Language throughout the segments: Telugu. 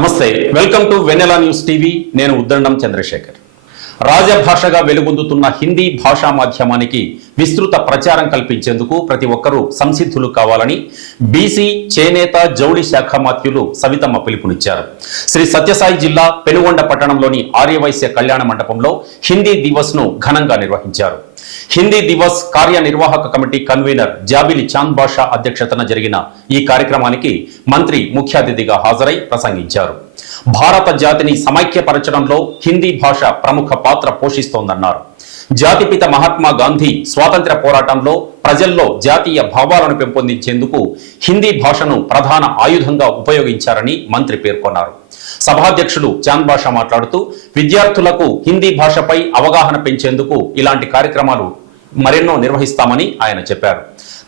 నమస్తే, welcome to Vennela news TV. నేను ఉద్దండం చంద్రశేఖర్. రాజభాషగా వెలుగొందుతున్న హిందీ భాషా మాధ్యమానికి విస్తృత ప్రచారం కల్పించేందుకు ప్రతి ఒక్కరూ సంసిద్ధులు కావాలని బీసీ చేనేత జౌళి శాఖ మాత్యులు సవితమ్మ పిలుపునిచ్చారు. శ్రీ సత్యసాయి జిల్లా పెనుగొండ పట్టణంలోని ఆర్యవైశ్య కళ్యాణ మండపంలో హిందీ దివస్ ను ఘనంగా నిర్వహించారు. హిందీ దివస్ కార్యనిర్వాహక కమిటీ కన్వీనర్ జాబిలి చాంద్ బాషా అధ్యక్షతన జరిగిన ఈ కార్యక్రమానికి మంత్రి ముఖ్య అతిథిగా హాజరై ప్రసంగించారు. భారత జాతిని సమైక్యపరచడంలో హిందీ భాష ప్రముఖ పాత్ర పోషిస్తోందన్నారు. జాతిపిత మహాత్మా గాంధీ స్వాతంత్ర్య పోరాటంలో ప్రజల్లో జాతీయ భావాలను పెంపొందించేందుకు హిందీ భాషను ప్రధాన ఆయుధంగా ఉపయోగించారని మంత్రి పేర్కొన్నారు. సభాధ్యక్షులు చాంద్ బాషా మాట్లాడుతూ విద్యార్థులకు హిందీ భాషపై అవగాహన పెంచేందుకు ఇలాంటి కార్యక్రమాలు మరెన్నో నిర్వహిస్తామని ఆయన చెప్పారు.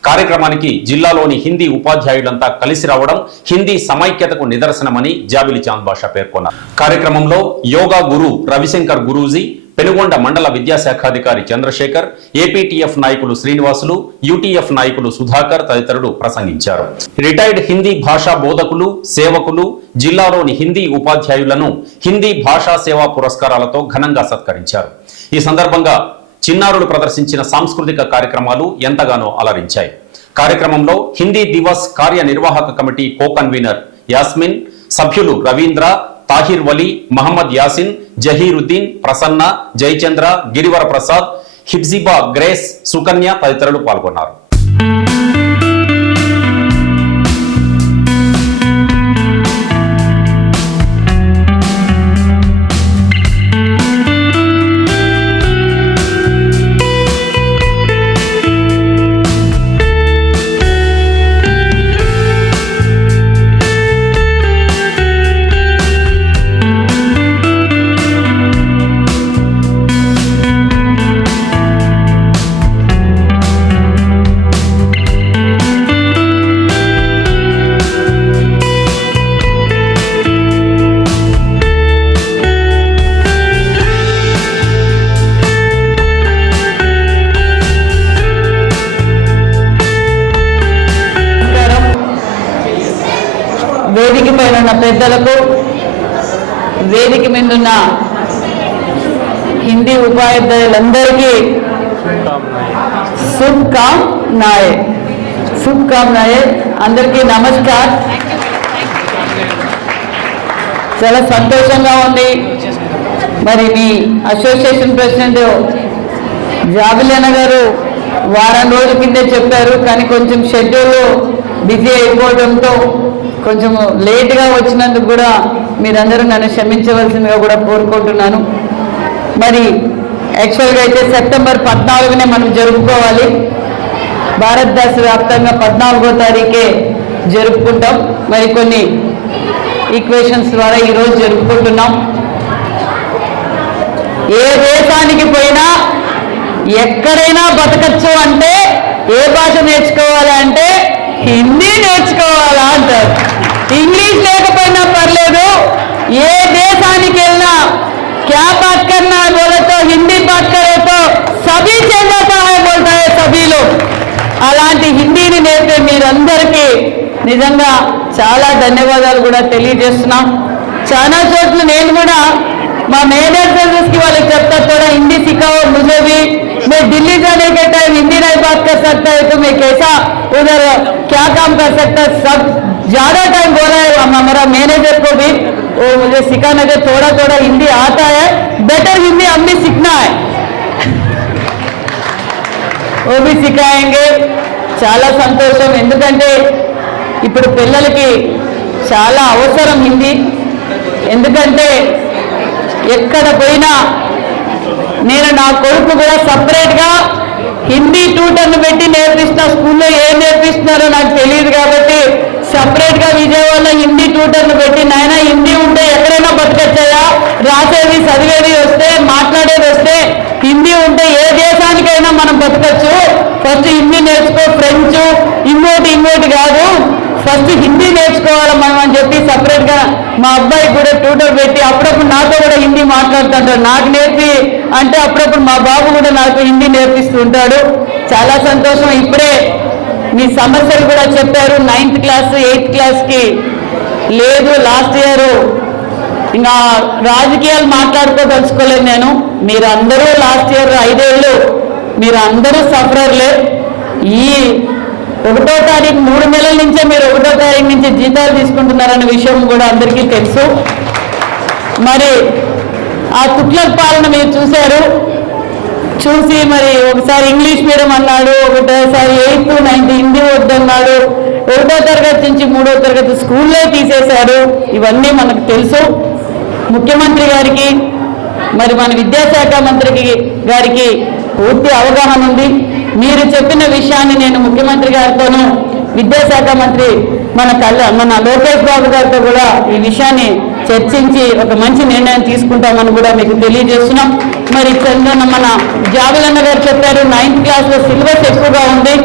కార్యక్రమానికి జిల్లాలోని హిందీ ఉపాధ్యాయులంతా కలిసి రావడం హిందీ సమైక్యతకు నిదర్శనమని జాబిలి చాంద్ బాషా పేర్కొన్నారు. కార్యక్రమంలో యోగా గురు రవిశంకర్ గురూజీ, పెనుగొండ మండల విద్యాశాఖాధికారి చంద్రశేఖర్, ఏపీటీఎఫ్ నాయకులు శ్రీనివాసులు, యూటీఎఫ్ నాయకులు సుధాకర్ తదితరులు ప్రసంగించారు. రిటైర్డ్ హిందీ భాషా బోధకులు, సేవకులు, జిల్లాలోని హిందీ ఉపాధ్యాయులను హిందీ భాషా సేవా పురస్కారాలతో ఘనంగా సత్కరించారు. ఈ సందర్భంగా చిన్నారులు ప్రదర్శించిన సాంస్కృతిక కార్యక్రమాలు ఎంతగానో అలరించాయి. కార్యక్రమంలో హిందీ దివస్ కార్యనిర్వాహక కమిటీ కో కన్వీనర్ యాస్మిన్, సభ్యులు రవీంద్ర, తాహిర్ వలీ, మహమ్మద్ యాసిన్, జహీరుద్దీన్, ప్రసన్న, జయచంద్ర, గిరివర ప్రసాద్, హిబ్జిబా గ్రేస్, సుకన్య తదితరులు పాల్గొన్నారు. వేదిక పైన ఉన్న పెద్దలకు, వేదిక మీద ఉన్న హిందీ ఉపాధ్యాయులందరికీ శుభకామనాయే. అందరికీ నమస్కార్. చాలా సంతోషంగా ఉంది. మరి మీ అసోసియేషన్ ప్రెసిడెంట్ జాబిలేన గారు వారం రోజుల కిందే చెప్పారు, కానీ కొంచెం షెడ్యూల్ బిజీ అయిపోవడంతో కొంచెం లేట్గా వచ్చినందుకు కూడా మీరందరూ నన్ను క్షమించవలసిందిగా కూడా కోరుకుంటున్నాను. మరి యాక్చువల్గా అయితే సెప్టెంబర్ 14నే మనం జరుపుకోవాలి. భారతదేశ వ్యాప్తంగా 14వ తారీఖే జరుపుకుంటాం. మరి కొన్ని ఈక్వేషన్స్ ద్వారా ఈరోజు జరుపుకుంటున్నాం. ఏ దేశానికి పోయినా ఎక్కడైనా బతకచ్చు అంటే ఏ భాష నేర్చుకోవాలి అంటే హిందీ నేర్చుకోవాలా అంటారు. ఇంగ్లీష్ లేకపోయినా పర్లేదు, ఏ దేశానికి వెళ్ళినా క్యా బాత్ కర్నా బోले तो హిందీ బాత్ करे तो सभी चलता है बोलता है सभी लोग. అలాంటి హిందీని నేర్పే మీరందరికీ నిజంగా చాలా ధన్యవాదాలు కూడా తెలియజేస్తున్నాం. చాలా చోట్ల నేను కూడా మా మేనేజర్స్ కి వాళ్ళకి చెప్తా, थोड़ा हिंदी सिखाओ मुझे भी, मैं दिल्ली जाने के टाइम हिंदी नहीं बात कर सकता है तो मैं कैसा उधर क्या काम कर सकता है. सब ज्यादा टाइम बोला है हमारा मैनेजर को भी, वो मुझे सिखाना है. थोड़ा थोड़ा हिंदी आता है, बेटर हिंदी हम भी सीखना है, वो भी सिखाएंगे. చాలా సంతోషం. ఎందుకంటే ఇప్పుడు పిల్లలకి చాలా అవసరం హిందీ. ఎందుకంటే ఎక్కడ పోయినా నేను నా కొడుకు కూడా సపరేట్గా హిందీ ట్యూటర్ను పెట్టి నేర్పిస్తున్నా. స్కూల్లో ఏం నేర్పిస్తున్నారో నాకు తెలియదు కాబట్టి సపరేట్గా విజయవాడలో హిందీ ట్యూటర్ను పెట్టి, నాయన హిందీ ఉంటే ఎక్కడైనా బతకచ్చాయా, రాసేది చదివేది వస్తే మాట్లాడేది వస్తే హిందీ ఉంటే ఏ దేశానికైనా మనం బతకచ్చు. ఫస్ట్ హిందీ నేర్చుకో, ఫ్రెంచ్ ఇంకోటి కాదు, ఫస్ట్ హిందీ నేర్చుకోవాలి మనం అని చెప్పి సపరేట్గా మా అబ్బాయి కూడా ట్యూటర్ పెట్టి అప్పుడప్పుడు నాతో కూడా హిందీ మాట్లాడుతుంటాడు. నాకు నేర్పి అంటే అప్పుడప్పుడు మా బాబు కూడా నాకు హిందీ నేర్పిస్తూ ఉంటాడు. చాలా సంతోషం. ఇప్పుడే మీ సమస్యలు కూడా చెప్పారు. 9th క్లాస్ 8th క్లాస్కి లేదు, లాస్ట్ ఇయర్ ఇంకా రాజకీయాలు మాట్లాడుకోదలుచుకోలేదు నేను. మీరు అందరూ లాస్ట్ ఇయర్ 5 ఏళ్ళు మీరు అందరూ సఫరర్లే. ఈ 1వ తారీఖు 3 నెలల నుంచే మీరు 1వ తారీఖు నుంచి జీతాలు తీసుకుంటున్నారనే విషయం కూడా అందరికీ తెలుసు. మరి ఆ తుగ్లక్ పాలన మీరు చూశారు. చూసి మరి ఒకసారి ఇంగ్లీష్ మీడియం అన్నాడు, ఒకటోసారి 8th 9th హిందీ వద్దన్నాడు, 1వ తరగతి నుంచి 3వ తరగతి స్కూల్లో తీసేశారు. ఇవన్నీ మనకు తెలుసు. ముఖ్యమంత్రి గారికి మరి మన విద్యాశాఖ మంత్రికి గారికి పూర్తి అవగాహన ఉంది. మీరు చెప్పిన విషయాన్ని నేను ముఖ్యమంత్రి గారితోనూ విద్యాశాఖ మంత్రి మన లోకేష్ బాబు గారితో కూడా ఈ విషయాన్ని చర్చించి ఒక మంచి నిర్ణయం తీసుకుంటామని కూడా మీకు తెలియజేస్తున్నాం. మరి మన జాబిలన్న గారు చెప్పారు 9th క్లాస్లో సిలబస్ ఎక్కువగా ఉంది.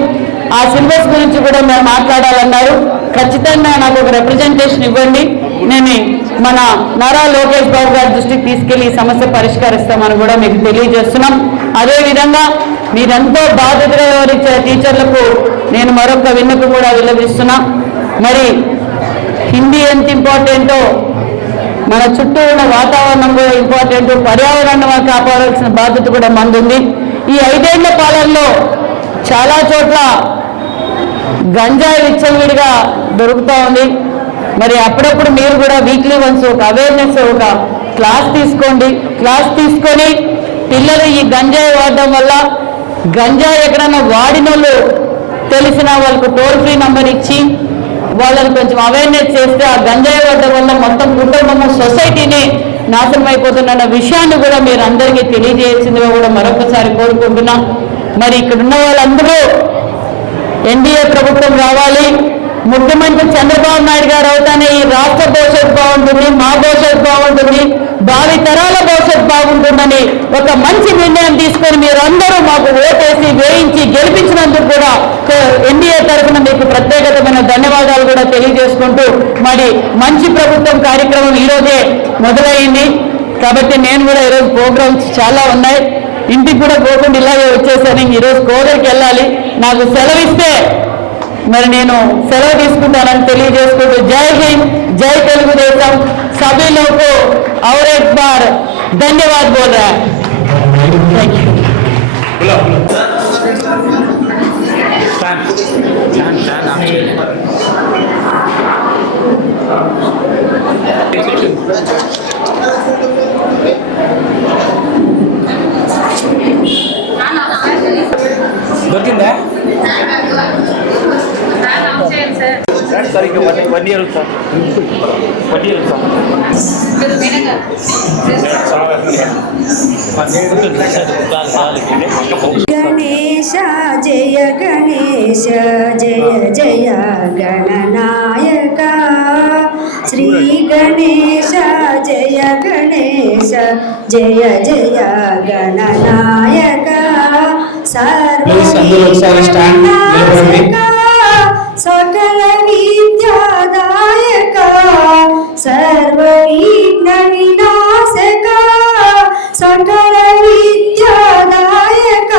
ఆ సిలబస్ గురించి కూడా మేము మాట్లాడాలన్నారు. ఖచ్చితంగా నాకు ఒక రిప్రజెంటేషన్ ఇవ్వండి. నేను మన నారా లోకేష్ బాబు గారి దృష్టికి తీసుకెళ్లి ఈ సమస్య పరిష్కరిస్తామని కూడా మీకు తెలియజేస్తున్నాం. అదేవిధంగా మీరెంతో బాధ్యతగా వ్యవహరించే టీచర్లకు నేను మరొక విన్నపం కూడా విన్నవిస్తున్నా. మరి హిందీ ఎంత ఇంపార్టెంటో మన చుట్టూ ఉన్న వాతావరణం కూడా ఇంపార్టెంట్. పర్యావరణాన్ని కాపాడాల్సిన బాధ్యత కూడా మందుంది. ఈ 5 ఏళ్ల పాలనలో చాలా చోట్ల గంజాయి విచ్చలవిడిగా దొరుకుతూ ఉంది. మరి అప్పుడప్పుడు మీరు కూడా వీక్లీ వన్స్ ఒక అవేర్నెస్ ఒక క్లాస్ తీసుకోండి. క్లాస్ తీసుకొని పిల్లలు ఈ గంజాయి వాడడం వల్ల గంజాయి ఎక్కడన్నా వాడినోళ్ళు తెలిసిన వాళ్ళకు టోల్ ఫ్రీ నంబర్ ఇచ్చి వాళ్ళని కొంచెం అవేర్నెస్ చేస్తే ఆ గంజాయి వాడడం వల్ల మొత్తం కుటుంబము సొసైటీని నాశనం అయిపోతున్న విషయాన్ని కూడా మీరు అందరికీ తెలియజేయాల్సిందిగా కూడా మరొకసారి కోరుకుంటున్నాం. మరి ఇక్కడ ఉన్న వాళ్ళందరూ ఎన్డీఏ ప్రభుత్వం రావాలి. ముఖ్యమంత్రి చంద్రబాబు నాయుడు గారు అవుతానే ఈ రాష్ట్ర భవిష్యత్తు బాగుంటుంది, మా భవిష్యత్తు బాగుంటుంది, భావి తరాల భవిష్యత్తు బాగుంటుందని ఒక మంచి నిర్ణయం తీసుకొని మీరందరూ మాకు ఓటేసి వేయించి గెలిపించినందుకు కూడా ఎన్డీఏ తరఫున మీకు ప్రత్యేకమైన ధన్యవాదాలు కూడా తెలియజేసుకుంటూ మరి మంచి ప్రభుత్వం కార్యక్రమం ఈరోజే మొదలైంది. కాబట్టి నేను కూడా ఈరోజు ప్రోగ్రామ్స్ చాలా ఉన్నాయి. ఇంటికి కూడా పోకుండా ఇలాగే వచ్చేసాను. ఈరోజు కోదరికి వెళ్ళాలి. నాకు సెలవిస్తే మరి నేను సెలవు తీసుకుంటానని తెలియజేసుకుంటూ జై హింద్, జై తెలుగుదేశం. सभी लोगों को और एक बार धन्यवाद बोल रहा है. Thank you. దొరికిందా సార్? ఇక 1 year sir, 1 year sir. Ganesha జయ గణేశ జయ జయ గణనాయక శ్రీ గణేశ జయ గణేశ జయ జయ గణనాయక సర్వనాయక సకల విద్యాదాయక సర్వ విఘ్న వినాశక సకల విద్యాదాయక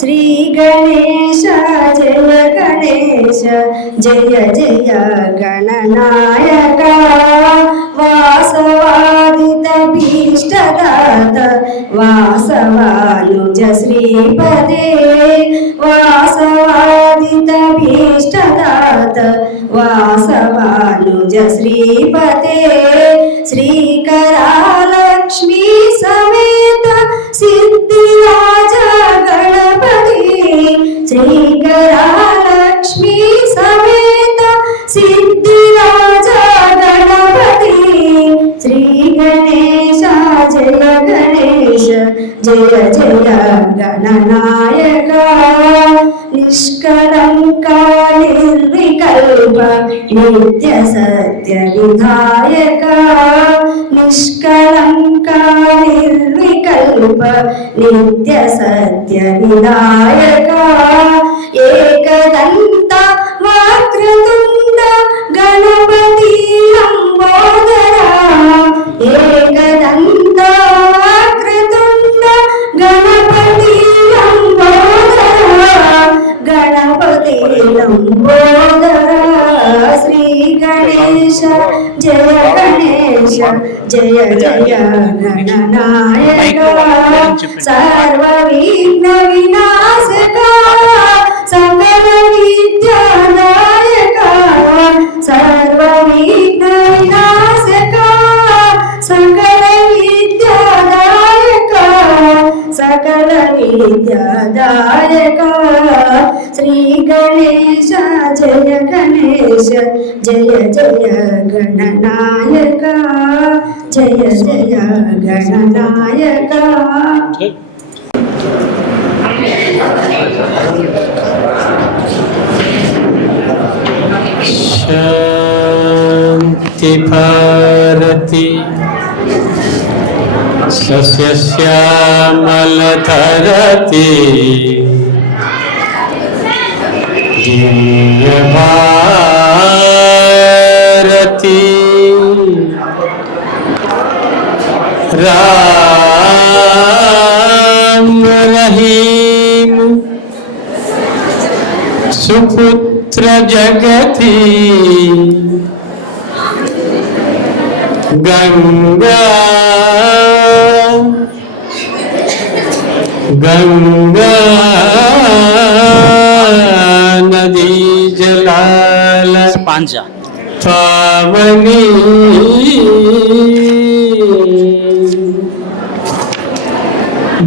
శ్రీ గణేశ జయ గణేశ జయ జయ గణనాయక వాసవాదిత భీష్టదాత వాసవానుజ శ్రీపదే వాసవాదిత భీష్టదాత వాసవానుజ శ్రీపదే శ్రీకరాలక్ష్మీ సమేత సిద్ధిరాజ గణపతి శ్రీకరాలక్ష్మీ సమేత సిద్ధిరాజ గణపతి శ్రీ గణేశ జయ గణేశ జయ జయ గణనాయక నిష్కలంక నిర్వికల్ప నిత్య సత్య విధాయక నిష్కలంక నిర్వికల్ప నిత్య సత్య విధాయక ఏకదంత వక్రతుండ గణపతి లంబోదర ఏకదంత వక్రతుండ గణపతి లంబోదర గణపతి లంబోదర శ్రీ గణేశ జయ గణేశ జయ జయ గణనాయక సర్వ విఘ్న వినాశక సకల విద్యాదాయక సర్వ విఘ్న వినాశక సకల విద్యాదాయక సకల విద్యాదాయక శ్రీ గణేశ జయ గణేశ జయ జయ గణనాయక జయ జయ గణనాయక शांति भारती सस्य श्यामलधरती दिव्य भारती राम रहीम सुपुत्र जगती गंगा गंगा नदी जलाल पांचा पावनी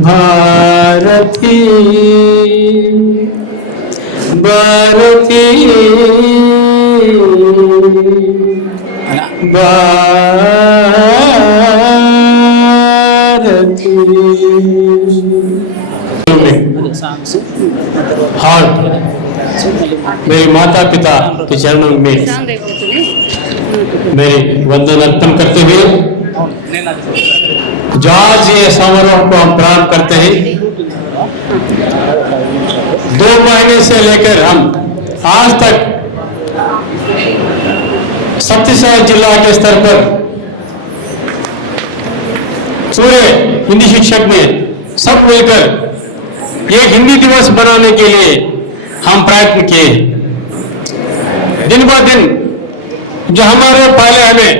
भारती भारती भारती हार्ट मेरे माता पिता के चरणों में मेरी वंदन अर्पण करते हुए जो आज ये समारोह को हम प्रारंभ करते हैं 2 महीने से लेकर हम आज तक सत्तीसगढ़ जिला के स्तर पर पूरे हिंदी शिक्षक में सब मिलकर एक हिंदी दिवस बनाने के लिए हम प्रयत्न किए। दिन ब दिन जो हमारे पहले हमें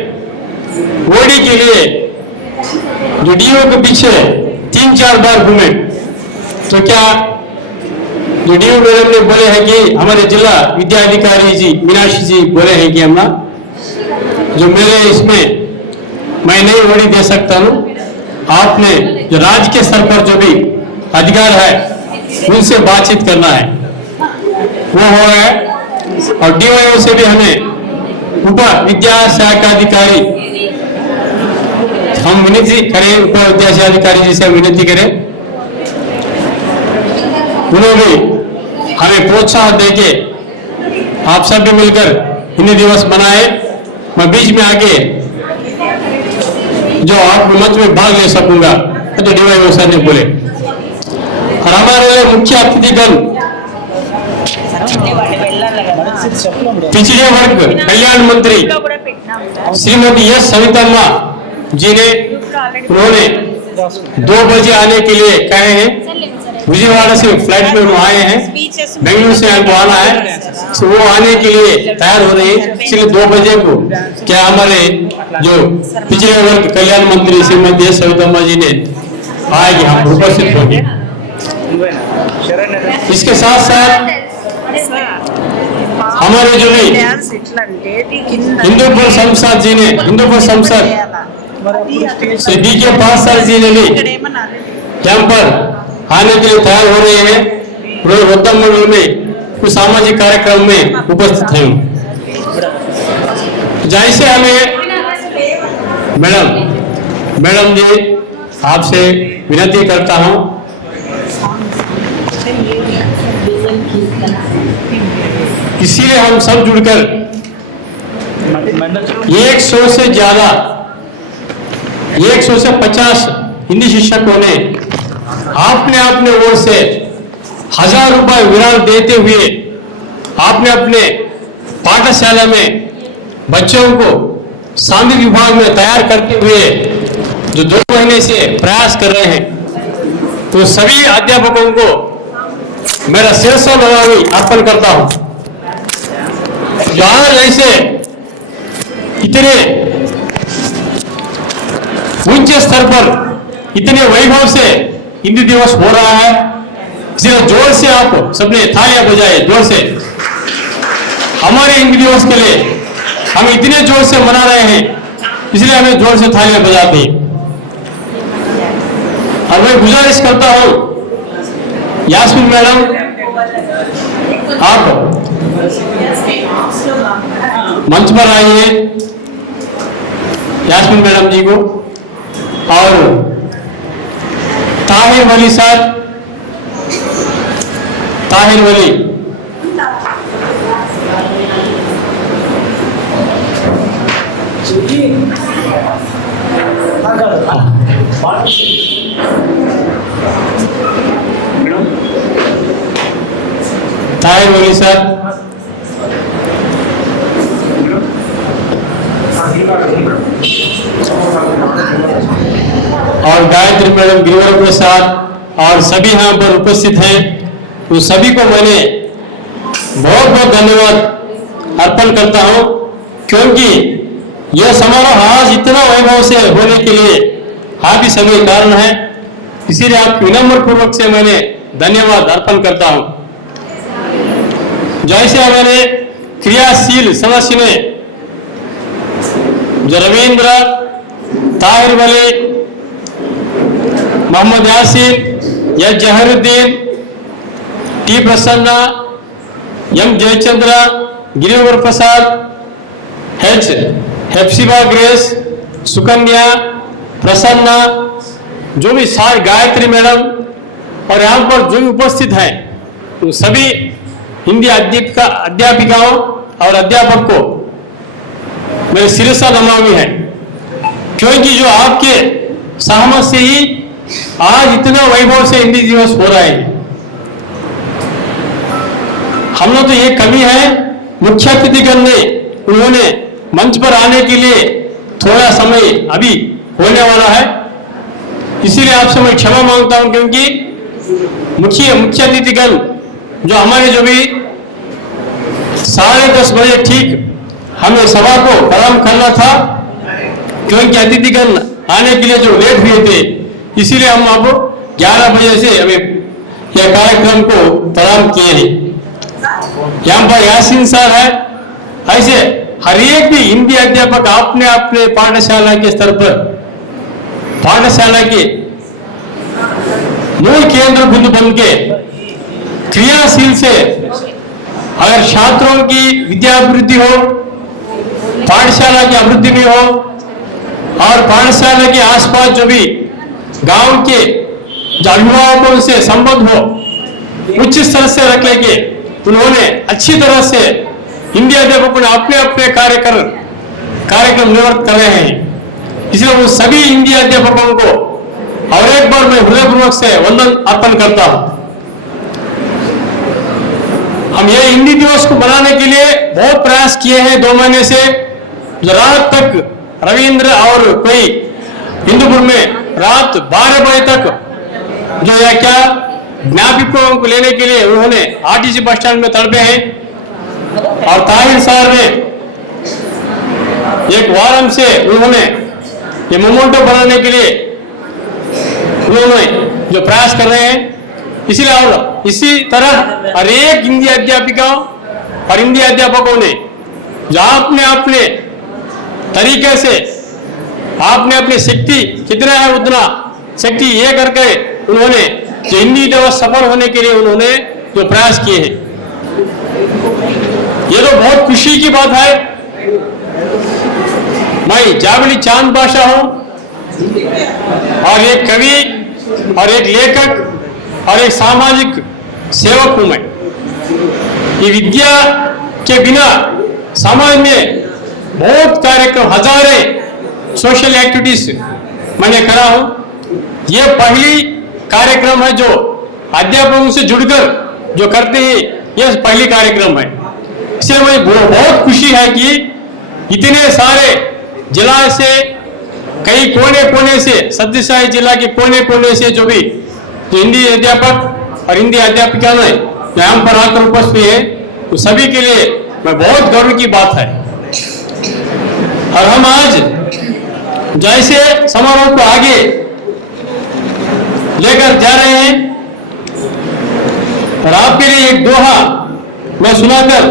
ओडी के लिए जो डीओ के पीछे 3-4 बार घूमे, तो क्या जो डीओ मैडम ने बोले हैं कि हमारे जिला विद्याधिकारी जी मीनाक्षी जी बोले हैं कि हम जो मेरे इसमें मैं नहीं ओडी दे सकता हूँ, आपने जो राज्य के स्तर पर जो भी अधिकार है उनसे बातचीत करना है, वो हो रहा है। और डीओ से भी हमें उप विद्या शाखा अधिकारी हम विनती करें, उप विद्या शाखा अधिकारी जी से विनती करें, उन्होंने हमें प्रोत्साहन देके आप सब भी मिलकर हिंदी दिवस बनाए। मैं बीच में आके जो आप मंच में भाग ले सकूंगा तो डीवाईओ सर ने बोले। और हमारे लिए मुख्य अतिथिगण पिछड़े वर्ग कल्याण मंत्री श्रीमती एस सवितम्मा जी ने उन्होंने 2 बजे आने के लिए कहे हैं। विजयवाड़ा से फ्लाइट में वो आए हैं, बेंगलुरु से हमको आना है, तो वो आने के लिए तैयार हो रहे हैं। इसलिए 2 बजे को क्या हमारे जो पिछड़े वर्ग कल्याण मंत्री श्रीमती एस सवितम्मा जी ने आएगी, हम उपस्थित होंगे। इसके साथ साथ हमारे जो भी हिंदूपुर संसद जी ने हिंदूपुर संसद श्री बीके पासवान जी ने भी यहाँ पर आने के लिए तैयार हो रहे हैं। रोहतम मंडल में कुछ सामाजिक कार्यक्रम में उपस्थित हैं। जैसे हमें मैडम जी आपसे विनती करता हूँ, इसीलिए हम सब जुड़कर 100 से ज्यादा 100 से 50 हिंदी शिक्षकों ने अपने ओर से 1000 रुपए विराम देते हुए आपने अपने पाठशाला में बच्चों को सामूहिक विभाग में तैयार करते हुए जो 2 महीने से प्रयास कर रहे हैं, तो सभी अध्यापकों को मेरा शिरसा नवामी अर्पण करता हूं। जो आज ऐसे इतने ऊंचे स्तर पर इतने वैभव से हिंदी दिवस हो रहा है, इसलिए जोर से आप सबने थालियां बजाए जोर से हमारे हिंदी दिवस के लिए। हम इतने जोर से मना रहे हैं, इसलिए हमें जोर से थालियां बजाते हैं। और मैं गुजारिश करता हूं यास्मीन मैडम, आप मंच पर आइए यास्मीन मैडम जी को, और ताहिर वली साहब, ताहिर वली ताहिर वली साहब, और गायत्री मैडम, गिरिवर प्रसाद और सभी यहाँ पर उपस्थित हैं, तो सभी को मैंने बहुत बहुत धन्यवाद अर्पण करता हूँ, क्योंकि यह समारोह आज इतना वैभव से होने के लिए आप ही सभी कारण है, इसीलिए आप विनम्र पूर्वक से मैंने धन्यवाद अर्पण करता हूँ। जैसे हमारे क्रियाशील सदस्य ने जो Ravindra, Tahir Wali, Mohammad Yaseen, S Jaharuddin, T Prasanna, M Jayachandra, Girivar Prasad, H Hepsiba Grace, Sukanya, Prasanna, जो भी सारे गायत्री मैडम और यहाँ पर जो भी उपस्थित हैं, तो सभी हिंदी अध्यापिकाओं और अध्यापक को मेरे सिरसा नमामि है, क्योंकि जो आपके सहमत से ही आज इतना वैभव से हिंदी दिवस हो रहा है। हम लोग तो ये कमी है, मुख्य अतिथिगण ने उन्होंने मंच पर आने के लिए थोड़ा समय अभी होने वाला है, इसीलिए आपसे मैं क्षमा मांगता हूं, क्योंकि मुख्य अतिथिगण जो हमारे जो भी 10:30 बजे ठीक हमें सभा को प्रारंभ करना था, क्योंकि अतिथिगण आने के लिए जो लेट हुए थे, इसीलिए हम अब 11 बजे से हमें यह कार्यक्रम को प्रारंभ किए हैं। यहाँ पर यासीन सर है, ऐसे हर एक भी हिंदी अध्यापक अपने अपने पाठशाला के स्तर पर पाठशाला के मूल केंद्र बिंदु बन के क्रियाशील से अगर छात्रों की विद्याभिवृद्धि हो, पाठशाला की अभिवृद्धि भी हो, और पाठशाला के आसपास जो भी गांव के जो अभिभावकों से संबंध हो, उच्च स्तर से रख लेके उन्होंने अच्छी तरह से हिंदी अध्यापकों ने अपने अपने कार्यक्रम निवृत्त कर रहे हैं। इसलिए उन सभी हिंदी अध्यापकों को और एक बार मैं हृदयपूर्वक से वंदन अर्पण करता हूं। हम ये हिंदी दिवस को मनाने के लिए बहुत प्रयास किए हैं 2 महीने से, जो रात तक रविंद्र और कोई हिंदूपुर में रात 12 बजे तक जो है क्या ज्ञापिकों को लेने के लिए उन्होंने आरटीसी बस स्टैंड में तड़पे हैं, और ताहिर साहब ने एक वारम से उन्होंने ये मोमेंटो बनाने के लिए उन्होंने जो प्रयास कर रहे हैं। इसलिए और इसी तरह हर एक हिंदी अध्यापिकाओं और हिंदी अध्यापकों ने जो आपने अपने तरीके से आपने अपनी शक्ति कितना है उतना शक्ति ये करके उन्होंने जो हिंदी दिवस सफल होने के लिए उन्होंने जो प्रयास किए हैं, ये तो बहुत खुशी की बात है। मैं जावली चांद बादशाह हूं, और एक कवि और एक लेखक और एक सामाजिक सेवक हूं मैं। ये विद्या के बिना समाज में बहुत कार्यक्रम, हजारों सोशल एक्टिविटीज मैंने करा हूं। ये पहली कार्यक्रम है जो अध्यापकों से जुड़कर जो करते हैं, ये पहली कार्यक्रम है। इसलिए मुझे बहुत खुशी है कि इतने सारे जिला से कई कोने कोने से सत्यसाई जिला के कोने कोने से जो भी हिंदी अध्यापक और हिंदी अध्यापिका ने यहाँ पर आकर उपस्थित हुए हैं, तो सभी के लिए मैं बहुत गर्व की बात है। और हम आज जैसे समारोह को आगे लेकर जा रहे हैं और आपके लिए एक दोहा मैं सुनाकर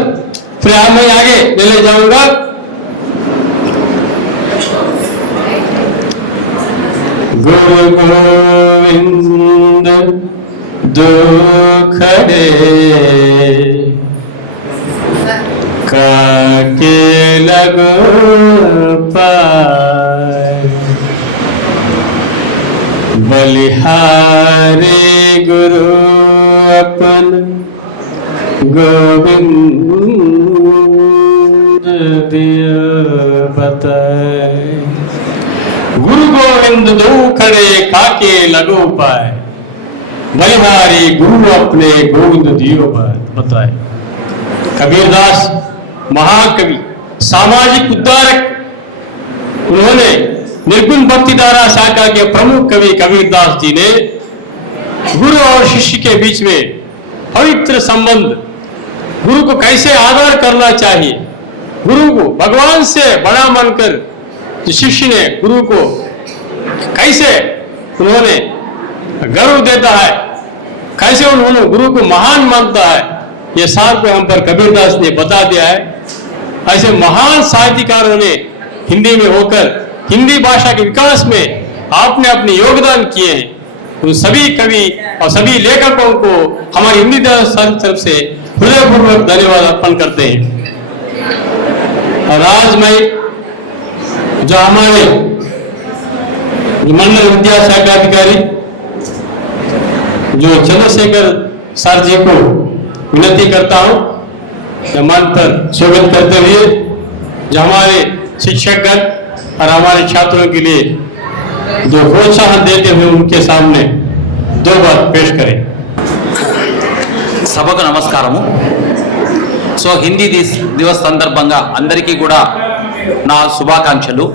फिर मैं आगे ले जाऊंगा। गुरु गोविंद दो खड़े काके लगो पाए, बलिहारी गुरु अपन गोविंद दिया बताए। गुरु गोविंद दो खड़े काके लगो पाए, बलिहारी गुरु अपने गोविंद दियो बताए। कबीरदास महाकवि, सामाजिक उद्धारक, उन्होंने निर्गुण भक्ति धारा शाखा के प्रमुख कवि कबीरदास जी ने गुरु और शिष्य के बीच में पवित्र संबंध, गुरु को कैसे आदर करना चाहिए, गुरु को भगवान से बड़ा मानकर जो शिष्य ने गुरु को कैसे उन्होंने गर्व देता है, कैसे उन्होंने गुरु को महान मानता है, ये सार को हम पर कबीरदास ने बता दिया है। ऐसे महान साहित्यकारों ने हिंदी में होकर हिंदी भाषा के विकास में आपने अपने योगदान किए हैं। उन सभी कवि और सभी लेखकों को हमारी हिंदी तरफ से हृदयपूर्वक धन्यवाद अर्पण करते हैं। और आज मैं जो हमारे मंडल विद्या शाखा अधिकारी जो चंद्रशेखर सर जी को विनती करता हूं मंच पर स्वागत करते हुए जो हमारे शिक्षकगण और हमारे छात्रों के लिए जो प्रोत्साहन देते हुए उनके सामने दो बात पेश करें। సభకు నమస్కారము। సో హిందీ దివస్ సందర్భంగా అందరికీ కూడా నా శుభాకాంక్షలు।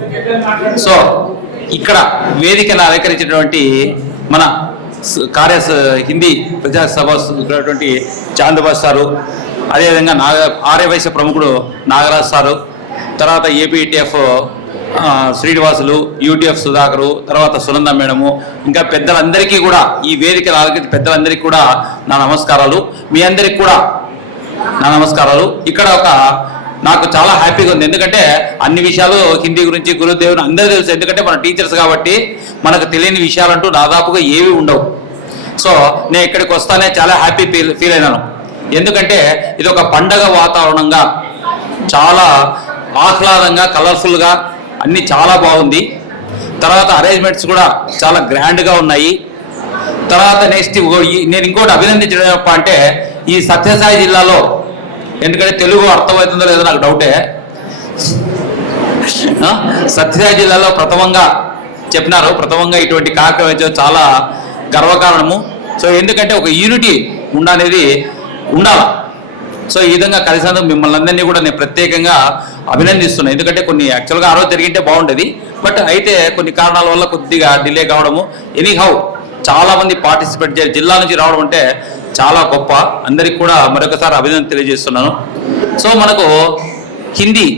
సో ఇక్కడ వేదికను అలంకరించినటువంటి మన హిందీ ప్రజా సభ చాందబాజ్ సారు, అదేవిధంగా ఆర్యవైశ్య ప్రముఖుడు నాగరాజ్ సారు, తర్వాత ఏపీటీఎఫ్ శ్రీనివాసులు, యూటీఎఫ్ సుధాకరు, తర్వాత సునంద మేడము, ఇంకా పెద్దలందరికీ కూడా ఈ వేదికను అలంకరించిన పెద్దలందరికీ కూడా నా నమస్కారాలు। మీ అందరికి కూడా నా నమస్కారాలు। ఇక్కడ నాకు చాలా హ్యాపీగా ఉంది, ఎందుకంటే అన్ని విషయాలు హిందీ గురించి గురుదేవుని అందరూ తెలుసు, ఎందుకంటే మన టీచర్స్ కాబట్టి మనకు తెలియని విషయాలంటూ దాదాపుగా ఏవి ఉండవు। సో నేను ఇక్కడికి వస్తానే చాలా హ్యాపీ ఫీల్ అయినాను, ఎందుకంటే ఇది ఒక పండగ వాతావరణంగా చాలా ఆహ్లాదంగా కలర్ఫుల్గా అన్నీ చాలా బాగుంది। తర్వాత అరేంజ్మెంట్స్ కూడా చాలా గ్రాండ్గా ఉన్నాయి। తర్వాత నెక్స్ట్ నేను ఇంకోటి అభినందించడం అంటే ఈ సత్యసాయి జిల్లాలో, ఎందుకంటే తెలుగు అర్థమవుతుందో లేదో నాకు డౌటే, సత్యసాయి జిల్లాలో ప్రథమంగా ఇటువంటి కార్యక్రమం చాలా గర్వకారణము। సో ఎందుకంటే ఒక యూనిటీ ఉండనేది ఉండాలి। సో ఈ విధంగా కలిసినందుకు మిమ్మల్ని అందరినీ కూడా నేను ప్రత్యేకంగా అభినందిస్తున్నాను, ఎందుకంటే కొన్ని యాక్చువల్గా ఆ రోజు జరిగింటే బాగుండేది, బట్ అయితే కొన్ని కారణాల వల్ల కొద్దిగా డిలే కావడము। ఎనీహౌ చాలామంది పార్టిసిపేట్ చేయాలి, జిల్లా నుంచి రావడం అంటే చాలా గొప్ప, అందరికి కూడా మరొకసారి అభినందన తెలియజేస్తున్నాను। సో మనకు హిందీ,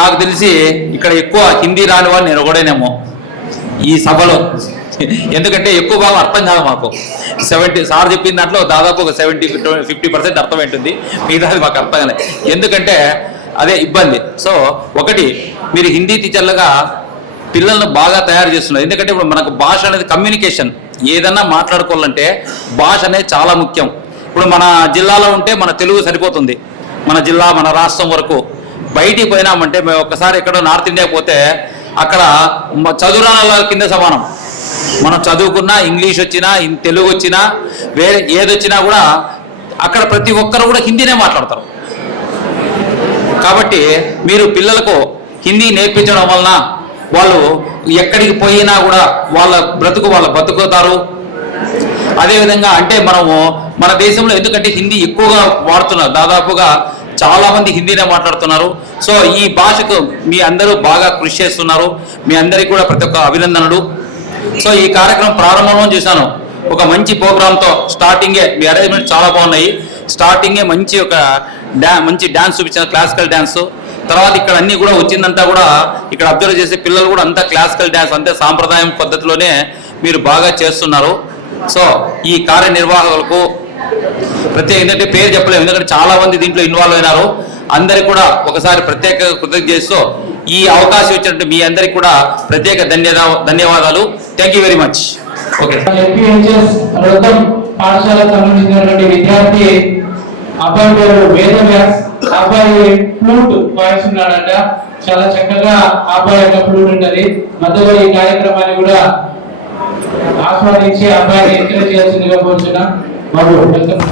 నాకు తెలిసి ఇక్కడ ఎక్కువ హిందీ రాని వాళ్ళు నేను ఒకడేనేమో ఈ సభలో, ఎందుకంటే ఎక్కువ బాగా అర్థం కాదు మాకు। 70 సార్ చెప్పిన దాంట్లో దాదాపు ఒక 50% అర్థమవుతుంది, మిగతాది మాకు అర్థం కాలేదు, ఎందుకంటే అదే ఇబ్బంది। సో ఒకటి మీరు హిందీ టీచర్లుగా పిల్లలను బాగా తయారు చేస్తున్నారు, ఎందుకంటే ఇప్పుడు మనకు భాష అనేది కమ్యూనికేషన్, ఏదన్నా మాట్లాడుకోవాలంటే భాష అనేది చాలా ముఖ్యం। ఇప్పుడు మన జిల్లాలో ఉంటే మన తెలుగు సరిపోతుంది, మన జిల్లా మన రాష్ట్రం వరకు, బయటికి పోయినామంటే మేము ఒక్కసారి ఎక్కడో నార్త్ ఇండియా పోతే అక్కడ చదువురాల కింద సమానం, మనం చదువుకున్నా ఇంగ్లీష్ వచ్చినా తెలుగు వచ్చినా వేరే ఏదొచ్చినా కూడా అక్కడ ప్రతి ఒక్కరు కూడా హిందీనే మాట్లాడతారు। కాబట్టి మీరు పిల్లలకు హిందీ నేర్పించడం వలన వాళ్ళు ఎక్కడికి పోయినా కూడా వాళ్ళ బతుకుతారు। అదేవిధంగా అంటే మన దేశంలో ఎందుకంటే హిందీ ఎక్కువగా వాడుతున్నారు, దాదాపుగా చాలామంది హిందీనే మాట్లాడుతున్నారు। సో ఈ భాషకు మీ అందరూ బాగా కృషి చేస్తున్నారు, మీ అందరికీ కూడా ప్రతి ఒక్క అభినందనలు। సో ఈ కార్యక్రమం ప్రారంభంలో చూశాను, ఒక మంచి ప్రోగ్రామ్తో స్టార్టింగే మీ అరేంజ్మెంట్ చాలా బాగున్నాయి, స్టార్టింగే మంచి డ్యాన్స్ చూపించిన, క్లాసికల్ డ్యాన్స్, తర్వాత ఇక్కడ అన్ని కూడా వచ్చిందంతా కూడా ఇక్కడ అబ్జర్వ్ చేసే పిల్లలు కూడా అంతా క్లాసికల్ డ్యాన్స్ అంతే సాంప్రదాయం పద్ధతిలోనే మీరు బాగా చేస్తున్నారు. సో ఈ కార్యనిర్వాహకులకు ప్రత్యేక ఏంటంటే పేరు చెప్పలేము, ఎందుకంటే చాలా మంది దీంట్లో ఇన్వాల్వ్ అయినారు. అందరికి కూడా ఒకసారి ప్రత్యేక కృతజ్ఞత చేస్తూ ఈ అవకాశం ఇచ్చినట్టు మీ అందరికి కూడా ప్రత్యేక ధన్యవాదాలు. Thank you very much. Okay. APHS Roddam పాఠశాలకు సంబంధించినటువంటి విద్యార్థి అబ్బాయి పేరు వేదవ్యాస్. అబ్బాయి ఫ్లూట్ వాయిస్తున్నాడంట. చాలా చక్కగా అబ్బాయి యొక్క ఫ్లూట్ ఉంటది. మధ్యలో ఈ కార్యక్రమాన్ని కూడా ఆస్వాదించి అబ్బాయిని ఎంకరేజ్ చేయాల్సిందిగా కోరుచున్నాం. బాబు వెల్కమ్.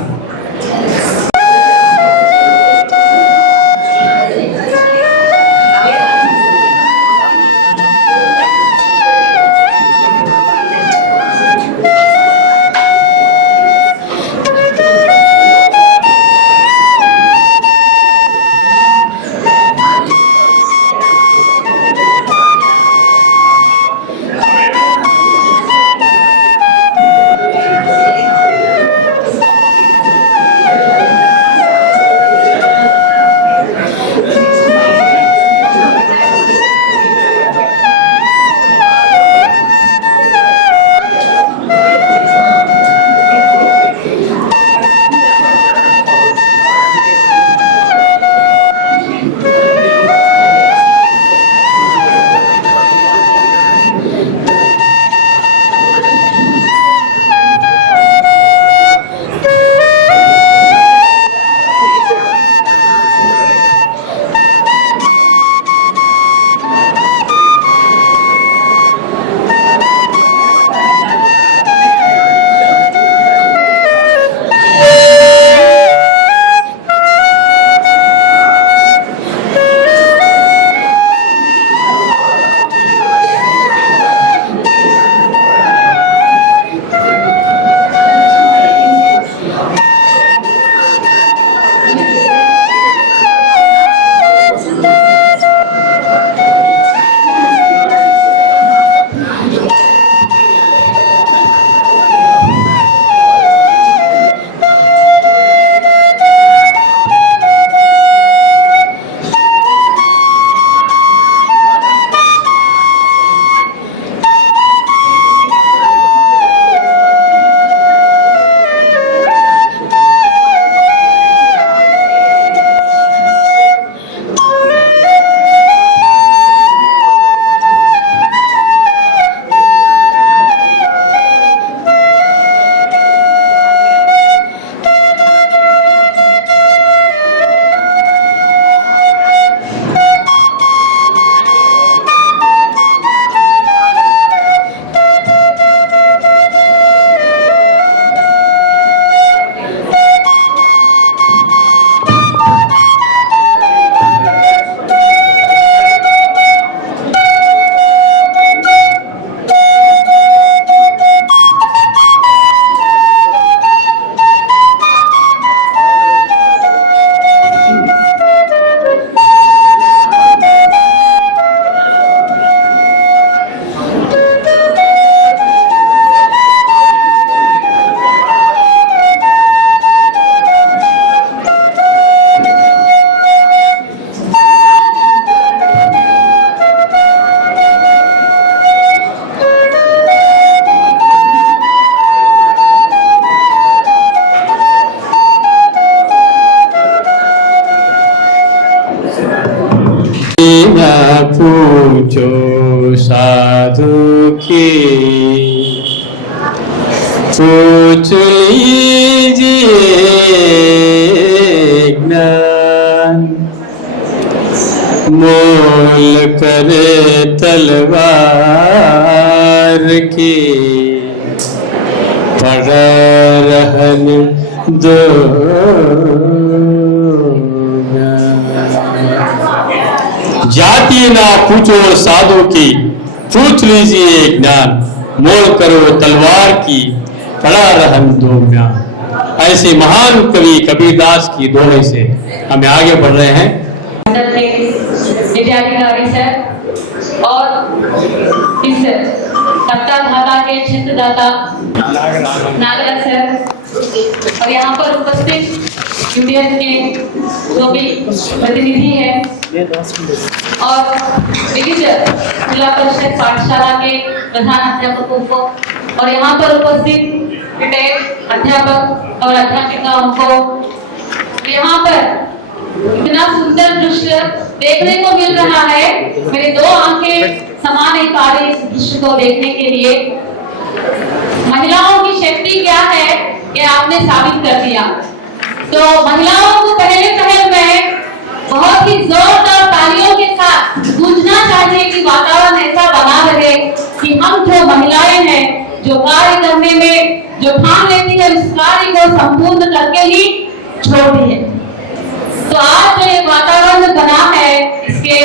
पूछो साधु की पूछ लीजिए ज्ञान मोल करे तलवार की पड़ा रहन दो जाति ना पूछो साधु की पूछ लीजिए ज्ञान मोल करो तलवार की पड़ा रहन दो ज्ञान। ऐसे महान कवि कबीरदास की दोहे से हमें आगे बढ़ रहे हैं। विद्याधिकारी सर और इस सप्ताह के क्षेत्रदाता नागराज सर और यहाँ पर उपस्थित यूनियन के जो भी प्रतिनिधि है और विविध जिला परिषद पाठशाला के प्रधान अध्यापकों को और यहाँ पर उपस्थित रिटायर्ड अध्यापक और अध्यापिकाओं को यहाँ पर इतना सुंदर दृश्य देखने को मिल रहा है। मेरे दो आंखें समा नहीं पा रही इस दृश्य को देखने के लिए। महिलाओं की शक्ति क्या है ये आपने साबित कर दिया। तो महिलाओं को पहले में बहुत ही जोरदार तालियों के साथ गूंजना चाहिए कि वातावरण ऐसा बना रहे कि हम जो महिलाएं हैं जो कार्य करने में जो ठान लेती है उस कार्य को संपूर्ण करके ही छोड़ती है। तो आज जो एक वातावरण बना है इसके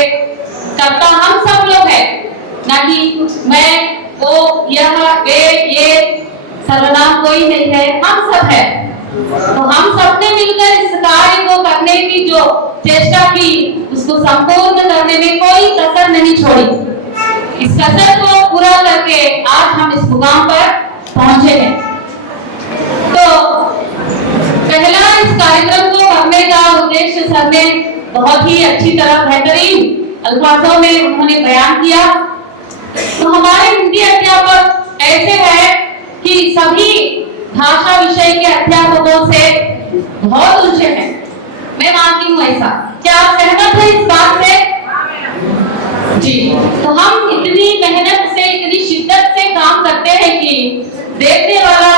कर्ता हम सब लोग हैं, ना कि मैं वो यह वे ये सर्वनाम कोई नहीं है, हम सब है। तो हम सबने मिलकर इस कार्य को करने की जो चेष्टा की उसको संपूर्ण करने में कोई कसर नहीं छोड़ी। इस कसर को पूरा करके आज हम इस मुकाम पर पहुंचे हैं। तो पहला इस कार्यक्रम को करने का उद्देश्य सर ने बहुत ही अच्छी तरह बेहतरीन अल्फाजों में उन्होंने बयान किया। तो हमारे हिंदी अध्यापक ऐसे हैं कि सभी भाषा विषय के अध्यापकों से बहुत ऊंचे हैं, मैं मानती हूँ ऐसा। क्या आप सहमत हैं इस बात से? जी। तो हम इतनी मेहनत से इतनी शिद्दत से काम करते हैं कि देखने वाला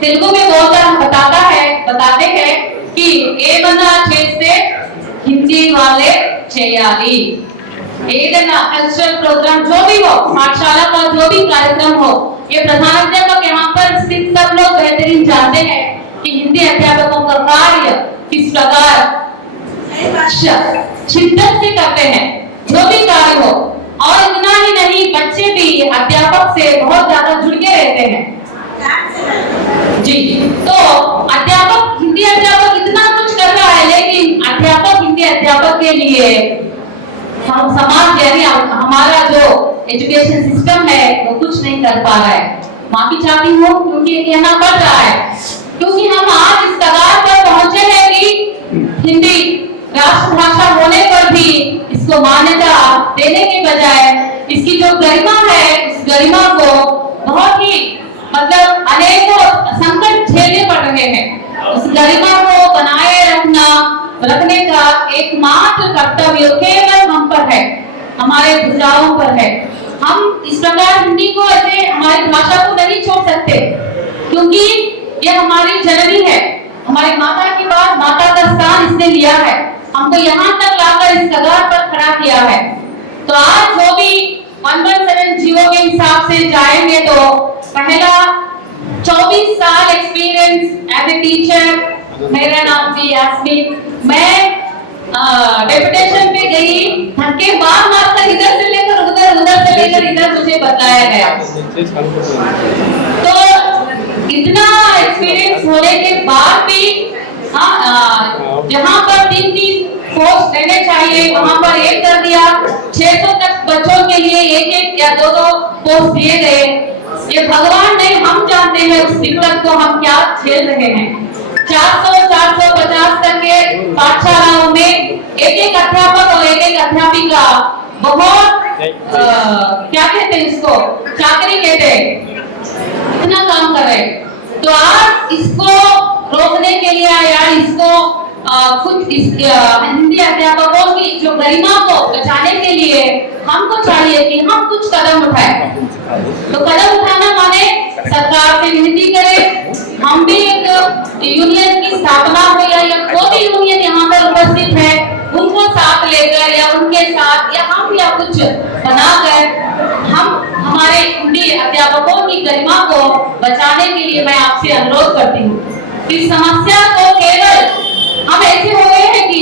तेलुगु में बोलकर बताते हैं कि ఏమన్నా చేస్తే हिंदी वाले చేయాలి। ఏదైనా कल्चरल प्रोग्राम जो भी हो, पाठशाला का जो भी कार्यक्रम हो, ये प्रधान अध्यापक यहाँ पर स्थित सब लोग बेहतरीन जानते हैं कि हिंदी अध्यापकों का कार्य किस प्रकार शिद्दत से करते हैं जो भी कार्य हो। और इतना ही नहीं, बच्चे भी अध्यापक से बहुत ज्यादा जुड़ के रहते हैं। जी। तो अध्यापक हिंदी अध्यापक इतना कुछ कर रहा है, लेकिन अध्यापक हिंदी अध्यापक के लिए हम समाज यानी हमारा जो एजुकेशन सिस्टम है वो कुछ नहीं कर पा रहा है। माफी चाहती हूँ क्योंकि ये कहना पड़ रहा है, क्योंकि हम आज इस कगार पर पहुंचे हैं कि हिंदी राष्ट्रभाषा होने पर भी इसको मान्यता देने के बजाय इसकी जो गरिमा है उस गरिमा को बहुत ही मतलब अनेकों संकट झेलने पड़ रहे हैं। उस गरिमा को बनाए रखने का एकमात्र कर्तव्य केवल हम पर है, हमारे भुजाओं पर है। हम इस प्रकार हिंदी को ऐसे हमारी भाषा को नहीं छोड़ सकते, क्योंकि ये हमारी जननी है, हमारी माता के बाद माता का स्थान इसने लिया है, हमको यहाँ तक लाकर इस कगार पर खड़ा किया है। तो आज जो भी 117 जीवो के हिसाब से जाएंगे तो पहला 24 साल एक्सपीरियंस एज ए टीचर। मेरा नाम जी यास्मीन। मैं डेपुटेशन पे गई, धक्के मार कर इधर से लेकर उधर से लेकर इधर मुझे बताया गया। तो इतना एक्सपीरियंस होने के बाद भी जहाँ पर 3 पोस्ट देने चाहिए वहाँ पर 1 कर दिया। 600 तक बच्चों के लिए 1 या 2 पोस्ट दिए गए। ये भगवान नहीं, हम जानते हैं उस दिक्कत को हम क्या झेल रहे हैं। 400-450 तक के पाठशालाओं में 1 अध्यापक और 1 अध्यापिका बहुत क्या कहते हैं इसको, चाकरी कहते हैं, इतना काम कर रहे। तो आज इसको रोकने के लिए या इसको कुछ हिंदी अध्यापकों की जो गरिमा को बचाने के लिए हमको चाहिए कि हम कुछ कदम उठाएं। तो कदम उठाना माने सरकार से विनती करें, हम भी एक यूनियन की स्थापना हो या कोई भी यूनियन यहाँ पर उपस्थित है उनको साथ लेकर या उनके साथ या हम या कुछ बनाकर हम हमारे हिंदी अध्यापकों की गरिमा को बचाने के लिए मैं आपसे अनुरोध करती हूँ। इस समस्या को केवल हम ऐसे हो गए हैं कि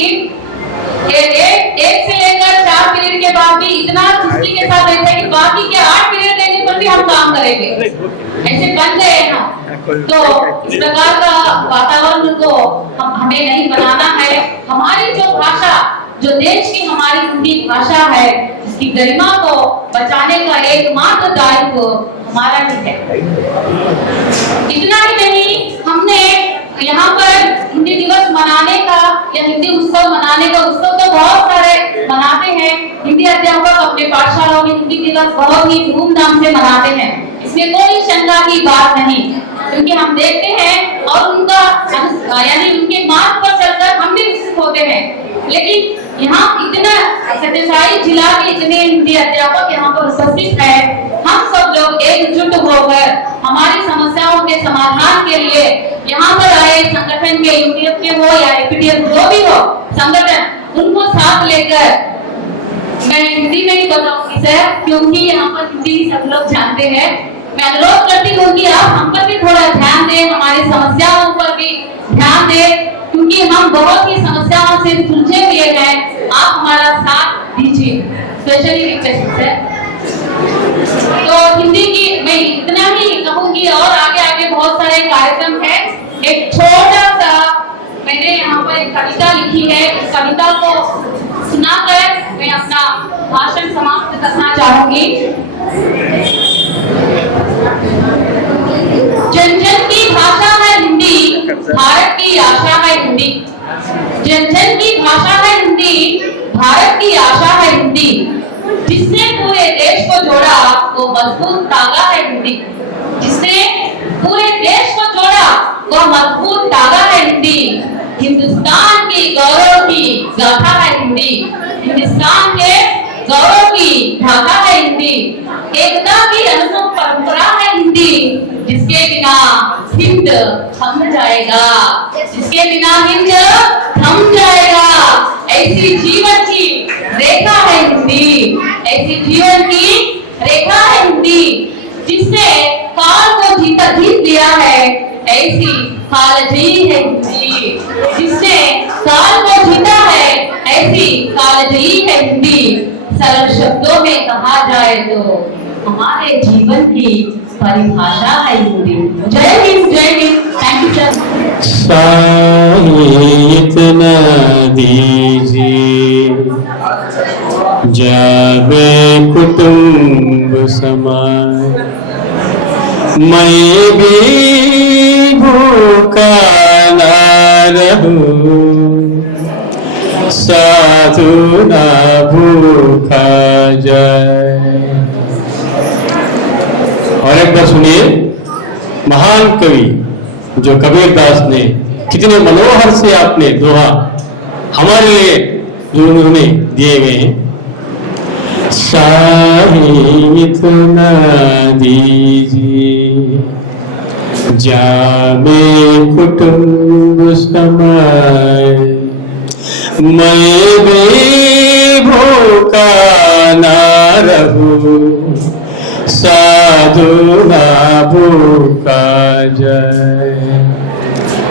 एक से लेकर 4 पीरियड के बाद भी इतना चुस्ती के साथ रहते हैं कि बाकी के 8 पीरियड देने पर भी हम काम करेंगे, ऐसे बन गए हैं हम। तो इस प्रकार का वातावरण को हमें नहीं बनाना है। हमारी जो भाषा, जो देश की हमारी हिंदी भाषा है, इसकी गरिमा को बचाने का एकमात्र दायित्व हमारा ही है। इतना ही नहीं, हमने यहाँ पर हिंदी दिवस मनाने का या हिंदी उत्सव मनाने का, उत्सव तो बहुत सारे मनाते हैं। हिंदी अध्यापक अपने पाठशालाओं में हिंदी दिवस बहुत ही धूमधाम से मनाते हैं, इसमें कोई शंका की बात नहीं, क्योंकि हम देखते हैं और उनका यानी उनके मार्ग पर चलकर हम भी विकसित होते हैं। लेकिन यहाँ इतना सत्यसाई जिला के इतने हिंदी अध्यापक यहाँ पर उपस्थित है, हम सब लोग एकजुट होकर हमारी समस्याओं के समाधान के लिए यहाँ पर आए संगठन के, यूटीएफ के हो या एपीटीएफ जो भी हो संगठन, उनको साथ लेकर मैं हिंदी में ही बताऊंगी सर, क्योंकि यहाँ पर हिंदी सब लोग जानते हैं। मैं अनुरोध करती हूँ कि आप हम पर भी थोड़ा ध्यान दें, हमारी समस्याओं पर भी ध्यान दें, क्योंकि हम बहुत ही समस्याओं से जूझे हुए हैं। आप हमारा साथ दीजिए, स्पेशली रिक्वेस्ट है। तो हिंदी की मैं इतना ही कहूंगी और आगे आगे बहुत सारे कार्यक्रम है। एक छोटा सा मैंने यहाँ पर एक कविता लिखी है, इस कविता को सुनाकर मैं अपना भाषण समाप्त करना चाहूंगी। जन जन की भाषा है हिंदी, भारत की आशा है हिंदी। जन जन की भाषा है हिंदी, भारत की आशा है हिंदी। जिसने पूरे देश को जोड़ा वो मजबूत तागा है हिंदी। जिसने पूरे देश को जोड़ा वो मजबूत तागा है हिंदी। हिंदुस्तान की गौरव की गाथा है हिंदी। हिंदुस्तान के गौरव की गाथा है हिंदी। एकता की अनुपम परंपरा है हिंदी। जिसके बिना हिंद थम जाएगा, जिसके बिना हिंद थम जाएगा। ऐसी जीवन की रेखा है हिंदी, ऐसी जीवन की रेखा है हिंदी। जिसने काल को जीत लिया है, ऐसी कालजयी है हिंदी। जिसने काल को जीता है, ऐसी कालजयी है हिंदी। सरल शब्दों में कहा जाए तो हमारे जीवन की परिभाषा है हिंदी। जय हिंद, जय Hind. Thank you sir. Sai इतना दीजिए जाबे कुटुंब समाए, मैं भी भूखा ना रहूं, साधु ना भूखा जाए। और एक बार सुनिए, महान कवि जो कबीरदास ने कितने मनोहर से आपने दोहा हमारे लिए जो उन्होंने दिए गए हैं। साईं इतना दीजिए जामे कुटुंब समाए, मैं भी भूखा ना रहूं, साधु ना भूखा जाए।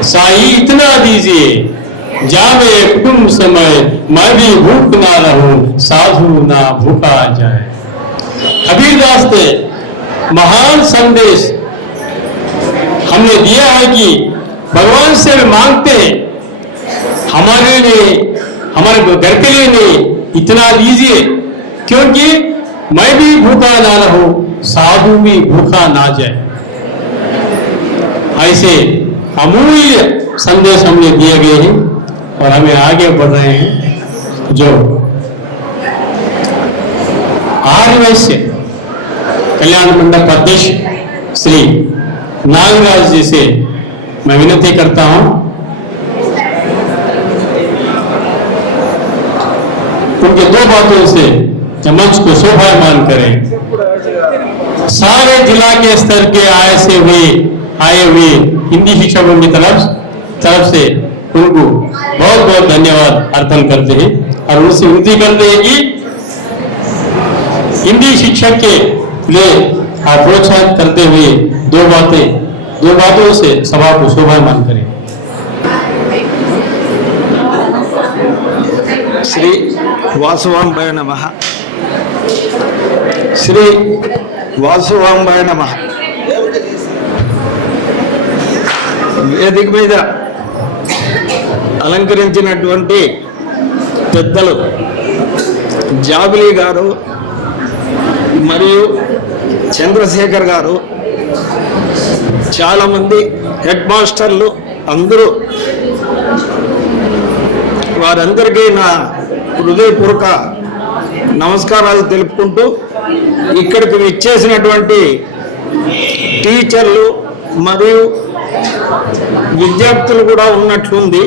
साईं इतना दीजिए जावे कुटुंब समय, मैं भी भूख ना रहूं, साधु ना भूखा जाए। कबीरदास ने महान संदेश हमने दिया है कि भगवान से मांगते हैं, हमारे लिए, हमारे घर के लिए नहीं, इतना दीजिए, क्योंकि मैं भी भूखा ना रहूं, साधु भी भूखा ना जाए। ऐसे अमूल्य संदेश हमने दिए गए हैं और हमें आगे बढ़ रहे हैं। जो आर्य वैश्य कल्याण मंडप अध्यक्ष श्री नागराज जी से मैं विनती करता हूं, उनके दो बातों से मंच को शोभायमान करें। सारे जिला के स्तर के आए हुए हिंदी शिक्षकों की तरफ से उनको बहुत बहुत धन्यवाद अर्पण करते हैं और उनसे विनती करते हैं कि हिंदी शिक्षक के लिए आप प्रोत्साहित करते हुए दो बातों से सभा को शोभायमान करें। श्री वासुवांबाय नमः। श्री वासुवांबाय नमः। వేదిక మీద అలంకరించినటువంటి పెద్దలు జాబిలి గారు మరియు చంద్రశేఖర్ గారు, చాలామంది హెడ్ మాస్టర్లు, అందరూ వారందరికీ నా హృదయపూర్వక నమస్కారాలు తెలుపుకుంటూ ఇక్కడికి విచ్చేసినటువంటి టీచర్లు మరియు విద్యార్థులు కూడా ఉన్నట్లుంది.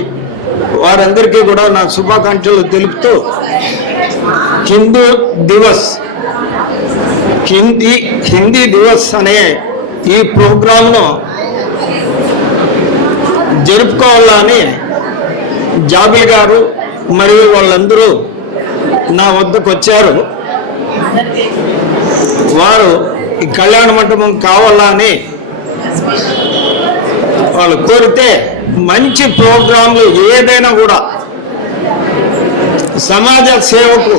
వారందరికీ కూడా నా శుభాకాంక్షలు తెలుపుతూ హిందీ దివస్ అనే ఈ ప్రోగ్రాంను జరుపుకోవాలని జాబిలి గారు మరియు వాళ్ళందరూ నా వద్దకు వచ్చారు. వారు ఈ కళ్యాణ మండపం కావాలని వాళ్ళు కోరితే మంచి ప్రోగ్రాంలు ఏదైనా కూడా సమాజ సేవకు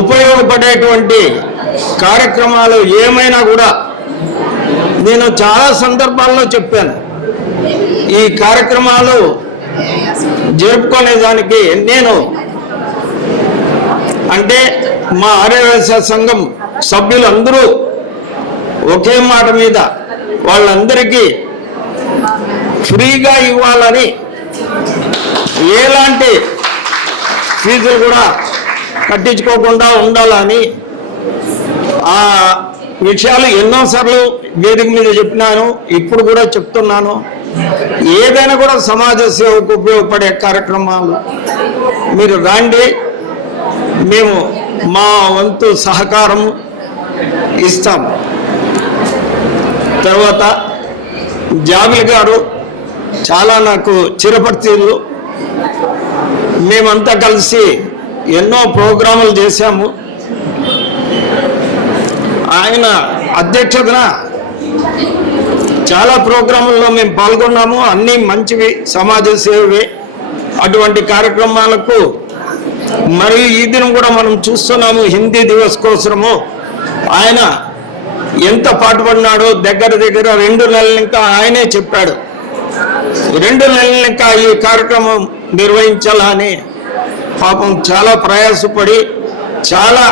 ఉపయోగపడేటువంటి కార్యక్రమాలు ఏమైనా కూడా నేను చాలా సందర్భాల్లో చెప్పాను. ఈ కార్యక్రమాలు జరుపుకునేదానికి నేను అంటే మా ఆర్యవైశ్య సంఘం సభ్యులందరూ ఒకే మాట మీద వాళ్ళందరికీ ఫ్రీగా ఇవ్వాలని, ఎలాంటి ఫీజులు కూడా కట్టించుకోకుండా ఉండాలని ఆ విషయాలు ఎన్నోసార్లు వేదిక మీద చెప్పినాను, ఇప్పుడు కూడా చెప్తున్నాను. ఏదైనా కూడా సమాజ సేవకు ఉపయోగపడే కార్యక్రమాలు మీరు రండి, మేము మా వంతు సహకారం ఇస్తాం. తర్వాత జాబిలి గారు చాలా నాకు చిరపరిచయులు. మేమంతా కలిసి ఎన్నో ప్రోగ్రాములు చేశాము. ఆయన అధ్యక్షతన చాలా ప్రోగ్రాముల్లో మేము పాల్గొన్నాము. అన్నీ మంచివి, సమాజ సేవే. అటువంటి కార్యక్రమాలకు మరియు ఈ దినం కూడా మనం చూస్తున్నాము. హిందీ దివస్ కోసము ఆయన ఎంత పాటుపడినాడో దగ్గర 2 నెలలు ఇంకా ఆయనే చెప్పాడు. 2 నెలలు ఇంకా ఈ కార్యక్రమం నిర్వహించాలని పాపం చాలా ప్రయాసపడి చాలా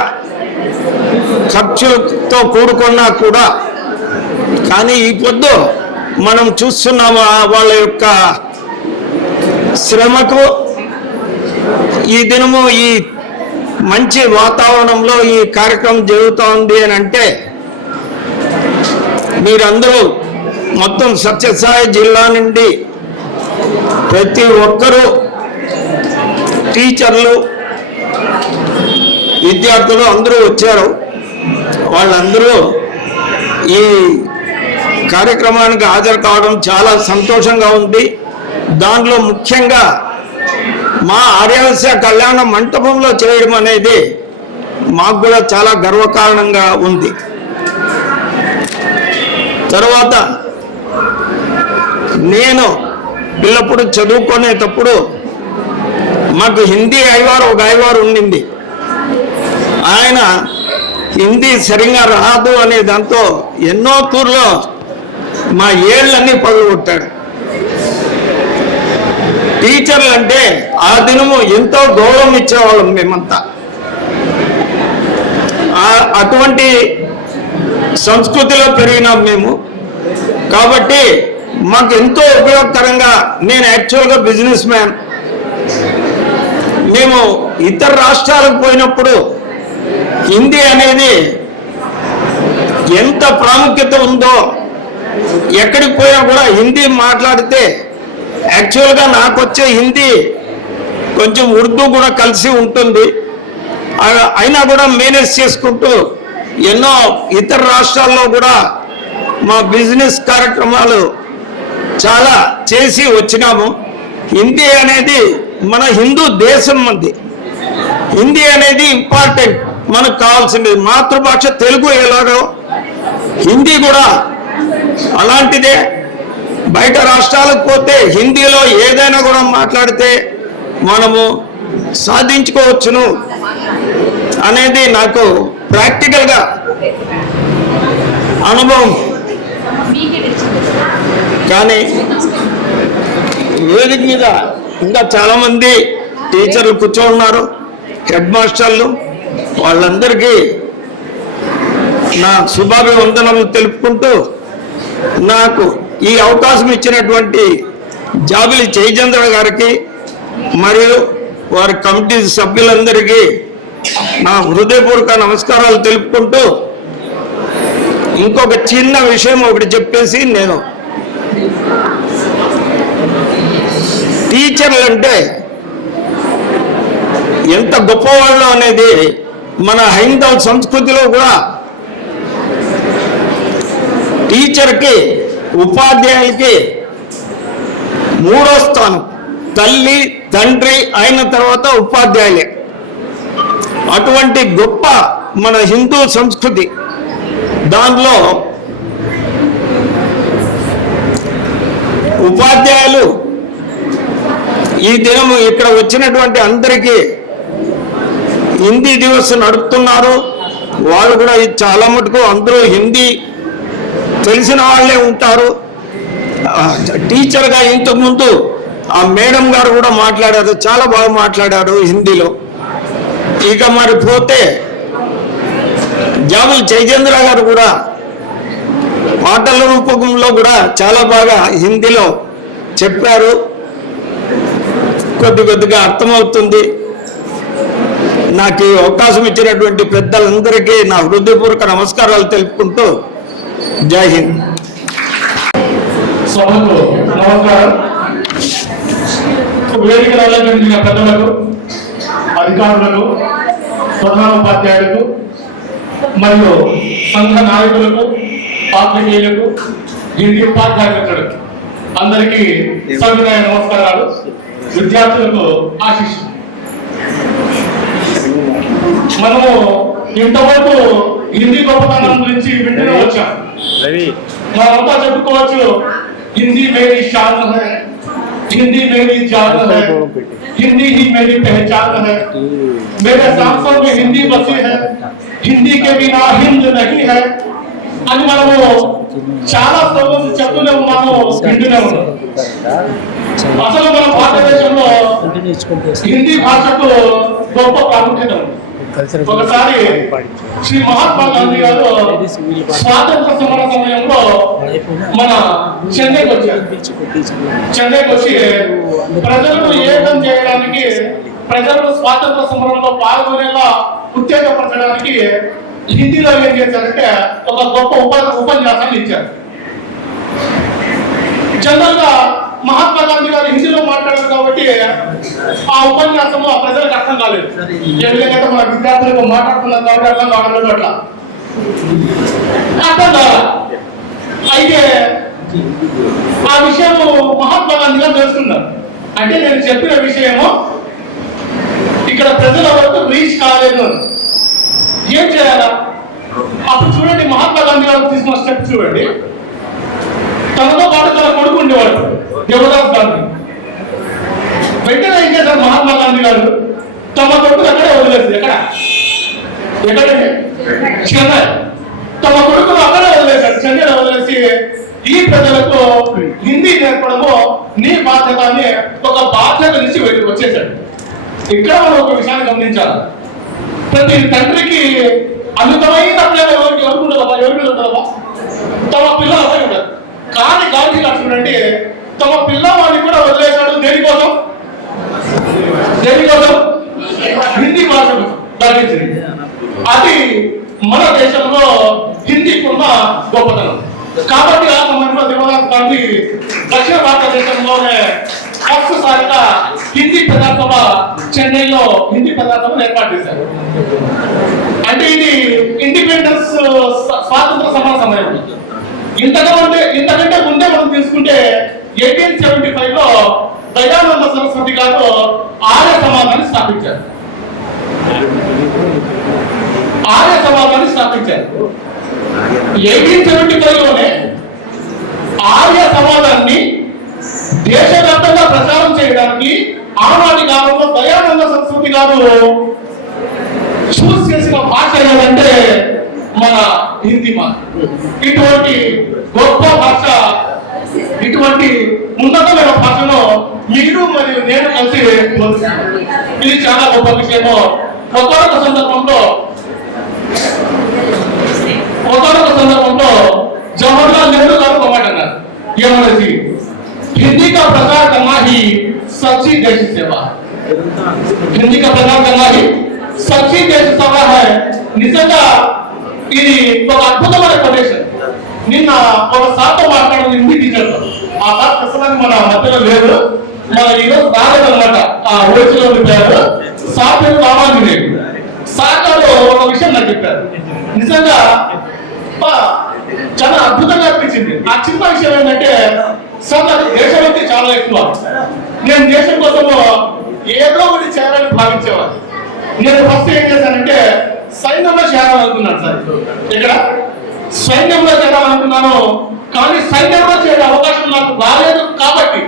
ఖర్చులతో కూడుకున్నా కూడా, కానీ ఈ పొద్దు మనం చూస్తున్నాము వాళ్ళ యొక్క శ్రమకు ఈ దినము ఈ మంచి వాతావరణంలో ఈ కార్యక్రమం జరుగుతోంది అని అంటే మీరందరూ మొత్తం సత్యసాయి జిల్లా నుండి ప్రతి ఒక్కరూ టీచర్లు విద్యార్థులు అందరూ వచ్చారు. వాళ్ళందరూ ఈ కార్యక్రమానికి హాజరు కావడం చాలా సంతోషంగా ఉంది. దాంట్లో ముఖ్యంగా మా ఆర్యవైశ్య కళ్యాణ మంటపంలో చేయడం అనేది మాకు కూడా చాలా గర్వకారణంగా ఉంది. తర్వాత నేను పిల్లప్పుడు చదువుకునేటప్పుడు మాకు హిందీ ఒక అయ్యవారు ఉండింది. ఆయన హిందీ సరిగా రాదు అనే దాంతో ఎన్నో తూర్లో మా ఏళ్ళన్నీ పగలగొట్టాడు. టీచర్లు అంటే ఆ దినము ఎంతో గౌరవం ఇచ్చేవాళ్ళం మేమంతా. అటువంటి సంస్కృతిలో పెరిగినాం మేము. కాబట్టి మాకు ఎంతో ఉపయోగకరంగా, నేను యాక్చువల్గా బిజినెస్ మ్యాన్. మేము ఇతర రాష్ట్రాలకు పోయినప్పుడు హిందీ అనేది ఎంత ప్రాముఖ్యత ఉందో, ఎక్కడికి పోయినా కూడా హిందీ మాట్లాడితే, యాక్చువల్గా నాకు వచ్చే హిందీ కొంచెం ఉర్దూ కూడా కలిసి ఉంటుంది. అయినా కూడా మేనేజ్ చేసుకుంటూ ఎన్నో ఇతర రాష్ట్రాల్లో కూడా మా బిజినెస్ కార్యక్రమాలు చాలా చేసి వచ్చినాము. హిందీ అనేది మన హిందూ దేశం మంది. హిందీ అనేది ఇంపార్టెంట్, మనకు కావాల్సింది. మాతృభాష తెలుగు ఎలాగో హిందీ కూడా అలాంటిదే. బయట రాష్ట్రాలకు పోతే హిందీలో ఏదైనా కూడా మాట్లాడితే మనము సాధించుకోవచ్చును అనేది నాకు ప్రాక్టికల్గా అనుభవం. కానీ వేదిక మీద ఇంకా చాలామంది టీచర్లు కూర్చోన్నారు, హెడ్ మాస్టర్లు. వాళ్ళందరికీ నా శుభాభివందనలు తెలుపుకుంటూ నాకు ఈ అవకాశం ఇచ్చినటువంటి జాబిలి జయచంద్ర గారికి మరియు వారి కమిటీ సభ్యులందరికీ నా హృదయపూర్వక నమస్కారాలు తెలుపుకుంటూ ఇంకొక చిన్న విషయం ఒకటి చెప్పేసి నేను టీచర్లు అంటే ఎంత గొప్పవాళ్ళు అనేది మన హైందవ సంస్కృతిలో కూడా టీచర్కి ఉపాధ్యాయులకి 3వ స్థానం, తల్లి తండ్రి అయిన తర్వాత ఉపాధ్యాయులే. అటువంటి గొప్ప మన హిందూ సంస్కృతి దానిలో ఉపాధ్యాయులు ఈ దినం ఇక్కడ వచ్చినటువంటి అందరికీ హిందీ దివస్ నడుపుతున్నారు. వాళ్ళు కూడా చాలా మటుకు అందరూ హిందీ తెలిసిన వాళ్ళే ఉంటారు. టీచర్గా ఇంతకుముందు ఆ మేడం గారు కూడా మాట్లాడారు, చాలా బాగా మాట్లాడారు హిందీలో. ఇక మరి పోతే జాబుల్ జయచంద్ర గారు కూడా పాటల రూపకంలో కూడా చాలా బాగా హిందీలో చెప్పారు. కొద్దిగా అర్థమవుతుంది. నాకు ఈ అవకాశం ఇచ్చినటువంటి పెద్దలందరికీ నా హృదయపూర్వక నమస్కారాలు తెలుపుకుంటూ జై హింద్. సభకు నమస్కారం. వేదికను అలంకరించిన పెద్దలకు, అధికారులకు, ప్రధానోపాధ్యాయులకు మరియు సంఘ నాయకులకు, పాత్రికేయులకు, హిందీ ఉపాధ్యాయ మిత్రులకు అందరికీ సవినయ నమస్కారాలు. విద్యార్థులకు ఆశీస్సు. మనము ఇంతవరకు హిందీ గొప్పతనం గురించి వింటూనే వచ్చాం. మనమంతా చెప్పుకోవచ్చు, हिंदी मेरी शान है, हिंदी मेरी जान है, हिंदी ही मेरी पहचान है, मेरे सांसों में हिंदी बसी है, हिंदी के बिना हिंद नहीं है అని మనము చాలా సంవత్సరాలు చెప్తూనే ఉన్నాము, వింటూనే ఉన్నాము. అసలు మన భారతదేశంలో హిందీ భాషకు గొప్ప ప్రాముఖ్యత ఉంది. ఒకసారి శ్రీ మహాత్మా గాంధీ గారు స్వాతంత్ర సమర సమయంలో మన చెన్నైకి వచ్చారు. చెన్నైకి వచ్చి ప్రజలను ఏకం చేయడానికి, ప్రజలను స్వాతంత్ర సమరంలో పాల్గొనేలా ఉత్తేజపరచడానికి హిందీలో ఏం చేశారంటే ఒక గొప్ప ఉపన్యాసాన్ని ఇచ్చారు. జనరల్ గా మహాత్మా గాంధీ గారు హిందీలో మాట్లాడారు కాబట్టి ఆ ఉపన్యాసము ఆ ప్రజలకు అర్థం కాలేదు. ఏ విధంగా మన విద్యార్థులకు మాట్లాడుతున్నారు కాబట్టి అర్థం కావడం అట్లా అర్థం కావాలి. అయితే ఆ విషయము మహాత్మా గాంధీ గారు తెలుసుకున్నారు. అంటే నేను చెప్పిన విషయము ఇక్కడ ప్రజల వరకు రీచ్ కాలేదు. ఏం చేయాలా? అప్పుడు చూడండి, మహాత్మా గాంధీ గారు తీసుకున్న స్టెప్ చూడండి. తనతో పాటు తన కొడుకు ఉండేవాడు దేవదాస్ గాంధీ. వెంటనే ఏం చేశారు మహాత్మా గాంధీ గారు? తమ కొడుకు అక్కడే వదిలేసి, ఎక్కడంటే చెన్నై, తమ కొడుకును అక్కడే వదిలేశారు. చెన్నైలో వదిలేసి ఈ ప్రజలకు హిందీ నేర్పడము నీ బాధ్యత అని ఒక బాధ్యత నుంచి వచ్చేసాడు. ఇక్కడ మనం ఒక విషయాన్ని గమనించాలి. ప్రతి తండ్రికి అమితమైన ప్రేమ ఎవరికి ఉండదా? తమ పిల్లలపై ఉండదు. కానీ గాంధీ గారు చూడండి, తమ పిల్లవాడిని కూడా వదిలేశాడు. దేనికోసం? హిందీ భాష ధరించింది. అది మన దేశంలో హిందీకున్న గొప్పతనం. కాబట్టి ఆ సమయంలో దేవదాస్ గాంధీ దక్షిణ భారతదేశంలోనే ఫస్ట్ సారిగా హిందీ ప్రజాసభ చెన్నైలో హిందీ ప్రజాసభను ఏర్పాటు చేశారు. అంటే ఇది ఇండిపెండెన్స్ స్వాతంత్ర సమర సమయం. ఇంతకంటే ముందే మనం తీసుకుంటే 1875 లో దయానంద సరస్వతి గారు ఆర్య సమాజాన్ని స్థాపించారు. 1875 లోనే ఆర్య సమాజాన్ని దేశవ్యాప్తంగా ప్రచారం చేయడానికి ఆనాటి కాలంలో దయానంద సరస్వతి గారు చూస్ చేసిన భాష ఏదంటే మన హిందీ భాష. ఇటువంటి గొప్ప భాష, ఇటువంటి ఉన్నతమైన భాషను మీరు మరియు నేను కలిసి, ఇది చాలా గొప్ప విషయము. ఒకనొక సందర్భంలో हिंदी का प्रचार करना ही सच्ची देश सभा है నిజంగా ఇది ఒక అద్భుతమైన ప్రదేశం నిన్న ఒక సార్తో మాట్లాడింది హిందీ టీచర్ ఆ సార్ ప్రస్తుతానికి మన మధ్యలో లేదు మన ఈరోజు రాలేదన్నమాట ఆ ఓడిలో ఉండిపోయారు సార్ పేరు రామాంజనేయుడు సార్ గారు ఒక విషయం నాకు చెప్పారు నిజంగా చాలా అద్భుతంగా అనిపించింది ఆ చిన్న విషయం ఏంటంటే సార్ నాకు దేశం అంటే చాలా ఎక్కువ నేను దేశం కోసము ఏదో ఒకటి చేయాలని భావించేవాడు నేను ఫస్ట్ ఏం చేశానంటే సైన్యంలో చేరాలనుకున్నాను సార్ ఇక్కడ సైన్యంలో చేరాలనుకున్నాను కానీ సైన్యంలో చేరే అవకాశం నాకు రాలేదు కాబట్టి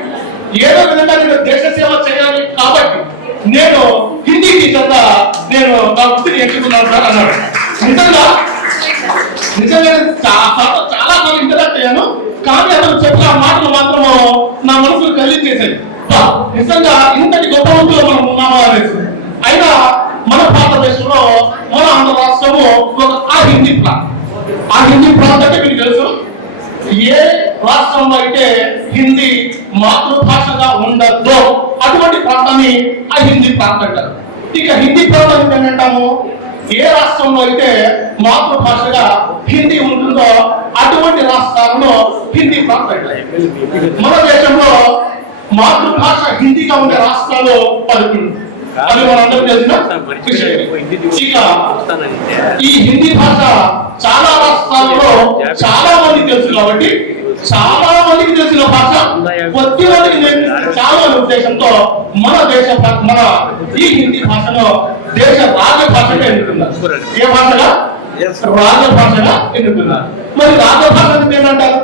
ఏదో విధంగా నేను దేశ సేవ చేయాలి కాబట్టి నేను హిందీ టీచర్గా నేను నా వృత్తిని ఎంచుకున్నాను సార్ అన్నాడు నిజంగా చాలా సార్లు ఇంటరాక్ట్ అయ్యాను కానీ అతను చెప్పిన మాటలు మాత్రము నా మనసును కలిగించేసాయి నిజంగా ఇంతటి గొప్ప వృత్తిలో మనం ఉన్నామా అనేసి అయినా మన భారతదేశంలో మన ఆంధ్ర రాష్ట్రము ఒక ఆ హిందీ ప్రాంతం అంటే మీకు తెలుసు ఏ రాష్ట్రంలో అయితే హిందీ మాతృభాషగా ఉండదో అటువంటి ప్రాంతాన్ని ఆ హిందీ ప్రాంతం అంటారు ఇక హిందీ ప్రాంతాన్ని ఏంటంటాము ఏ రాష్ట్రంలో అయితే మాతృభాషగా హిందీ ఉంటుందో అటువంటి రాష్ట్రాల్లో హిందీ ప్రాంతం అంటారు మన దేశంలో మాతృభాష హిందీగా ఉండే రాష్ట్రాలు 11 అది మనందరం తెలిసిన ఇక ఈ హిందీ భాష చాలా రాష్ట్రాల్లో చాలా మందికి తెలుసు కాబట్టి చాలా మందికి తెలిసిన భాష కొద్ది మందికి చాలా ఉద్దేశంతో మన ఈ హిందీ భాషను దేశ రాజభాషగా ఎన్నుకున్నారు ఏ భాషగా రాజభాషగా ఎన్నుకున్నారు మరి రాజభాష అంటే ఏంటంటారు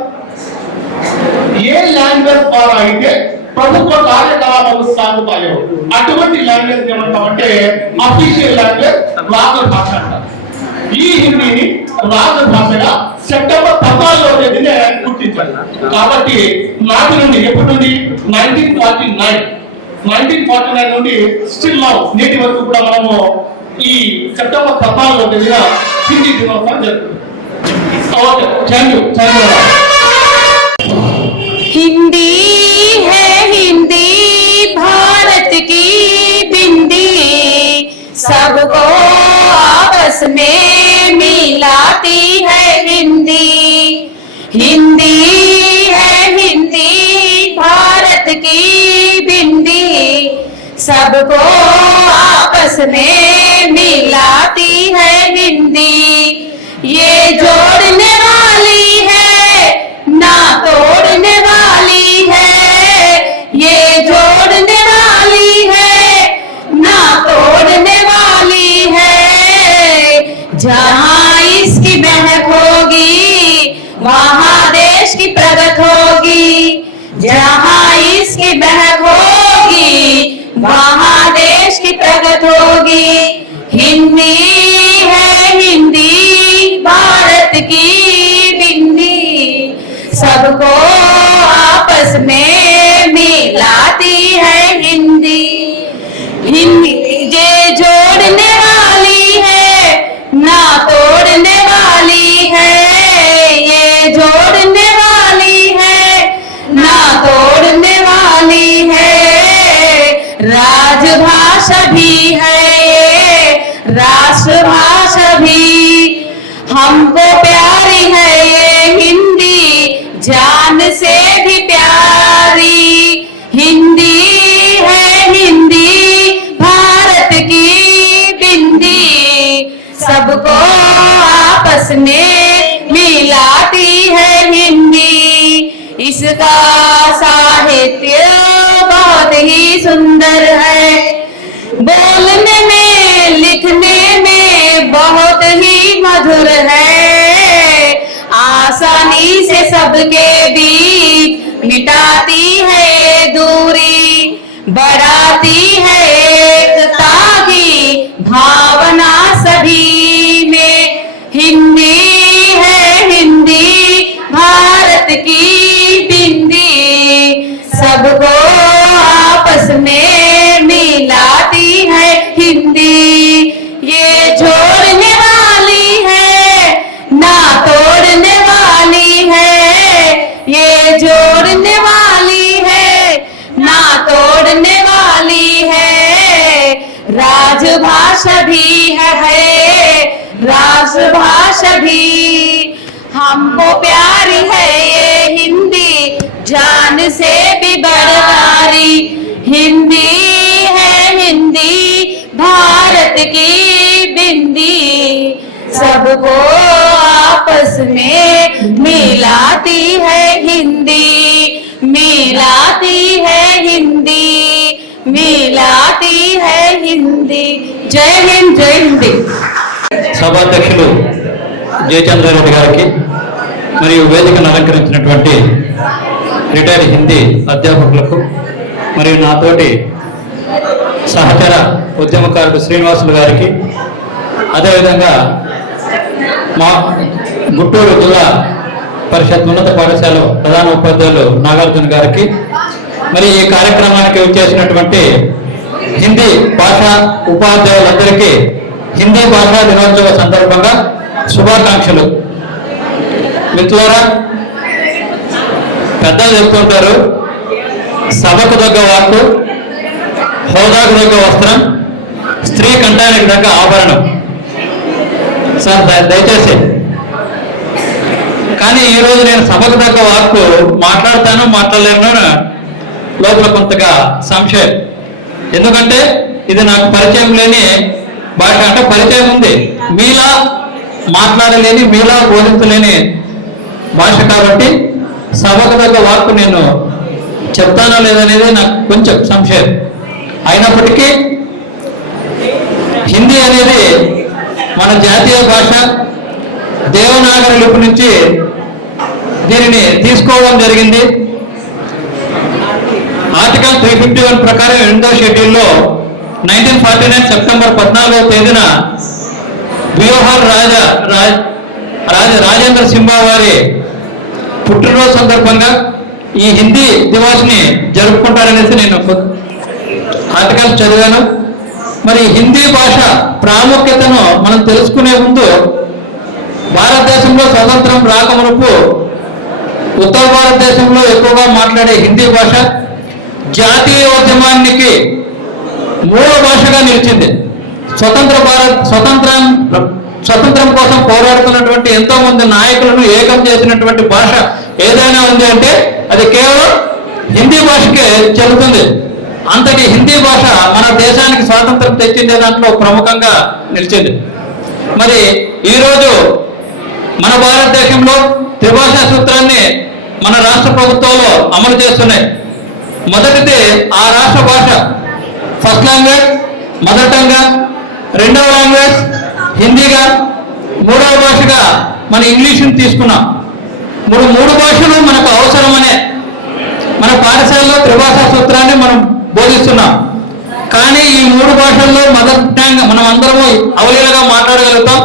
ఏ లాంగ్వేజ్ ద్వారా అయితే ప్రభుత్వ కార్యకలాపాలు సాగుతాయో అటువంటి లాంగ్వేజ్ ఏమంటామంటే అఫీషియల్ లాంగ్వేజ్ రాజభాష అంటారు ఈ హిందీని రాజభాషగా సెప్టెంబర్ 14వ తేదీనే గుర్తించారు కాబట్టి నాటి నుండి ఎప్పటి నుండి 1949 నుండి స్టిల్ నౌ నేటి వరకు కూడా మనము ఈ సెప్టెంబర్ 14వ తేదీన హిందీ దినోత్సవం జరుగుతుంది ఓకే థ్యాంక్ యూ हिंदी है हिंदी भारत की बिंदी सबको आपस में मिलाती है हिंदी हिंदी है हिंदी भारत की बिंदी सबको आपस में मिलाती है हिंदी ये जोड़ने वाली है ना तोड़ने वाली है ये जोड़ने वाली है ना तोड़ने वाली है जहाँ इसकी महक होगी वहाँ देश की प्रगति होगी जहाँ इसकी महक होगी वहाँ देश की प्रगति होगी हिंदी है हिंदी भारत की बिंदी सबको आपस में मिलाती है हिंदी हिंदी ये जोड़ने वाली है ना तोड़ने वाली है ये जोड़ने वाली है ना तोड़ने वाली है राजभाषा भी है ये राष्ट्रभाषा भी हमको प्यारी है ये हिंदी जान से भी प्यारी हिंदी है हिंदी भारत की बिंदी सबको आपस में मिलाती है हिंदी इसका साहित्य बहुत ही सुंदर है बोलने में लिखने में बहुत ही मधुर है आसानी से सबके बीच मिटाती है दूरी बढ़ाती है एकता की भावना सभी में हिंदी है हिंदी भारत की बिंदी सबको आपस में मिलाती है हिंदी ये जोड़ने वाली है ना तोड़ने वाली है ये जोड़ने वाली है ना तोड़ने वाली है राष्ट्रभाषा भी हमको प्यारी है ये हिंदी जान से भी बढ़ारी हिंदी है हिंदी भारत की बिंदी सबको आपस में मिलाती है हिंदी मिलाती है हिंदी मिलाती है हिंदी जय हिंद जय हिंदी సభాధ్యక్షులు జయచంద్రారెడ్డి గారికి మరియు వేదికను అలంకరించినటువంటి రిటైర్డ్ హిందీ అధ్యాపకులకు మరియు నాతోటి సహచర ఉద్యమకారుడు శ్రీనివాసులు గారికి అదేవిధంగా మా గుంటూరు జిల్లా పరిషత్ ఉన్నత పాఠశాల ప్రధాన ఉపాధ్యాయులు నాగార్జున గారికి మరి ఈ కార్యక్రమానికి వచ్చేసినటువంటి హిందీ భాషా ఉపాధ్యాయులందరికీ హిందీ భాషా దినోత్సవ సందర్భంగా శుభాకాంక్షలు. మిత్రులారా, పెద్దలు చెప్తుంటారు, సభకు తగ్గ వాక్కు, హోదాకు తగ్గ వస్త్రం, స్త్రీ కంఠానికి తగ్గ ఆభరణం. సార్ దయచేసి కానీ ఈరోజు నేను సభకు తగ్గ వాక్కు మాట్లాడతాను మాట్లాడలేను లోపల కొంతగా సంశయం. ఎందుకంటే ఇది నాకు పరిచయం లేని భాష, అంటే పరిచయం ఉంది, మీలా మాట్లాడలేని మీలా బోధించలేని భాష కాబట్టి సభకు తగ్గ వాక్కు నేను చెప్తానో లేదనేది నాకు కొంచెం సంశయం. అయినప్పటికీ హిందీ అనేది మన జాతీయ భాష, దేవనాగరి లిపి నుంచి దీనిని తీసుకోవడం జరిగింది. ఆర్టికల్ 351 ప్రకారం 8వ షెడ్యూల్లో 1949 సెప్టెంబర్ 14వ తేదీన బియోహార్ రాజేంద్ర సింహా వారి పుట్టినరోజు సందర్భంగా ఈ హిందీ దివాస్ని జరుపుకుంటారనేసి నేను ఆర్టికల్స్ చదివాను. మరి హిందీ భాష ప్రాముఖ్యతను మనం తెలుసుకునే ముందు భారతదేశంలో స్వతంత్రం రాకమునుపు ఉత్తర భారతదేశంలో ఎక్కువగా మాట్లాడే హిందీ భాష జాతీయోద్యమానికి మూల భాషగా నిలిచింది. స్వతంత్రం కోసం పోరాడుతున్నటువంటి ఎంతో మంది నాయకులను ఏకం చేసినటువంటి భాష ఏదైనా ఉంది అంటే అది కేవలం హిందీ భాషకే చెల్లుతుంది. అంతటి హిందీ భాష మన దేశానికి స్వాతంత్రం తెచ్చిందే దాంట్లో ప్రముఖంగా నిలిచింది. మరి ఈరోజు మన భారతదేశంలో త్రిభాషా సూత్రాన్ని మన రాష్ట్ర ప్రభుత్వాలు అమలు చేస్తున్నాయి. మొదటిది ఆ రాష్ట్ర భాష, ఫస్ట్ లాంగ్వేజ్ మదర్ టంగ్గా, రెండవ లాంగ్వేజ్ హిందీగా, మూడవ భాషగా మన ఇంగ్లీష్ని తీసుకున్నాం. మూడు భాషలు మనకు అవసరమనే మన పాఠశాలలో త్రిభాషా సూత్రాన్ని మనం బోధిస్తున్నాం. కానీ ఈ మూడు భాషల్లో మదర్ టంగ్ మనం అందరము అవలీలగా మాట్లాడగలుగుతాం.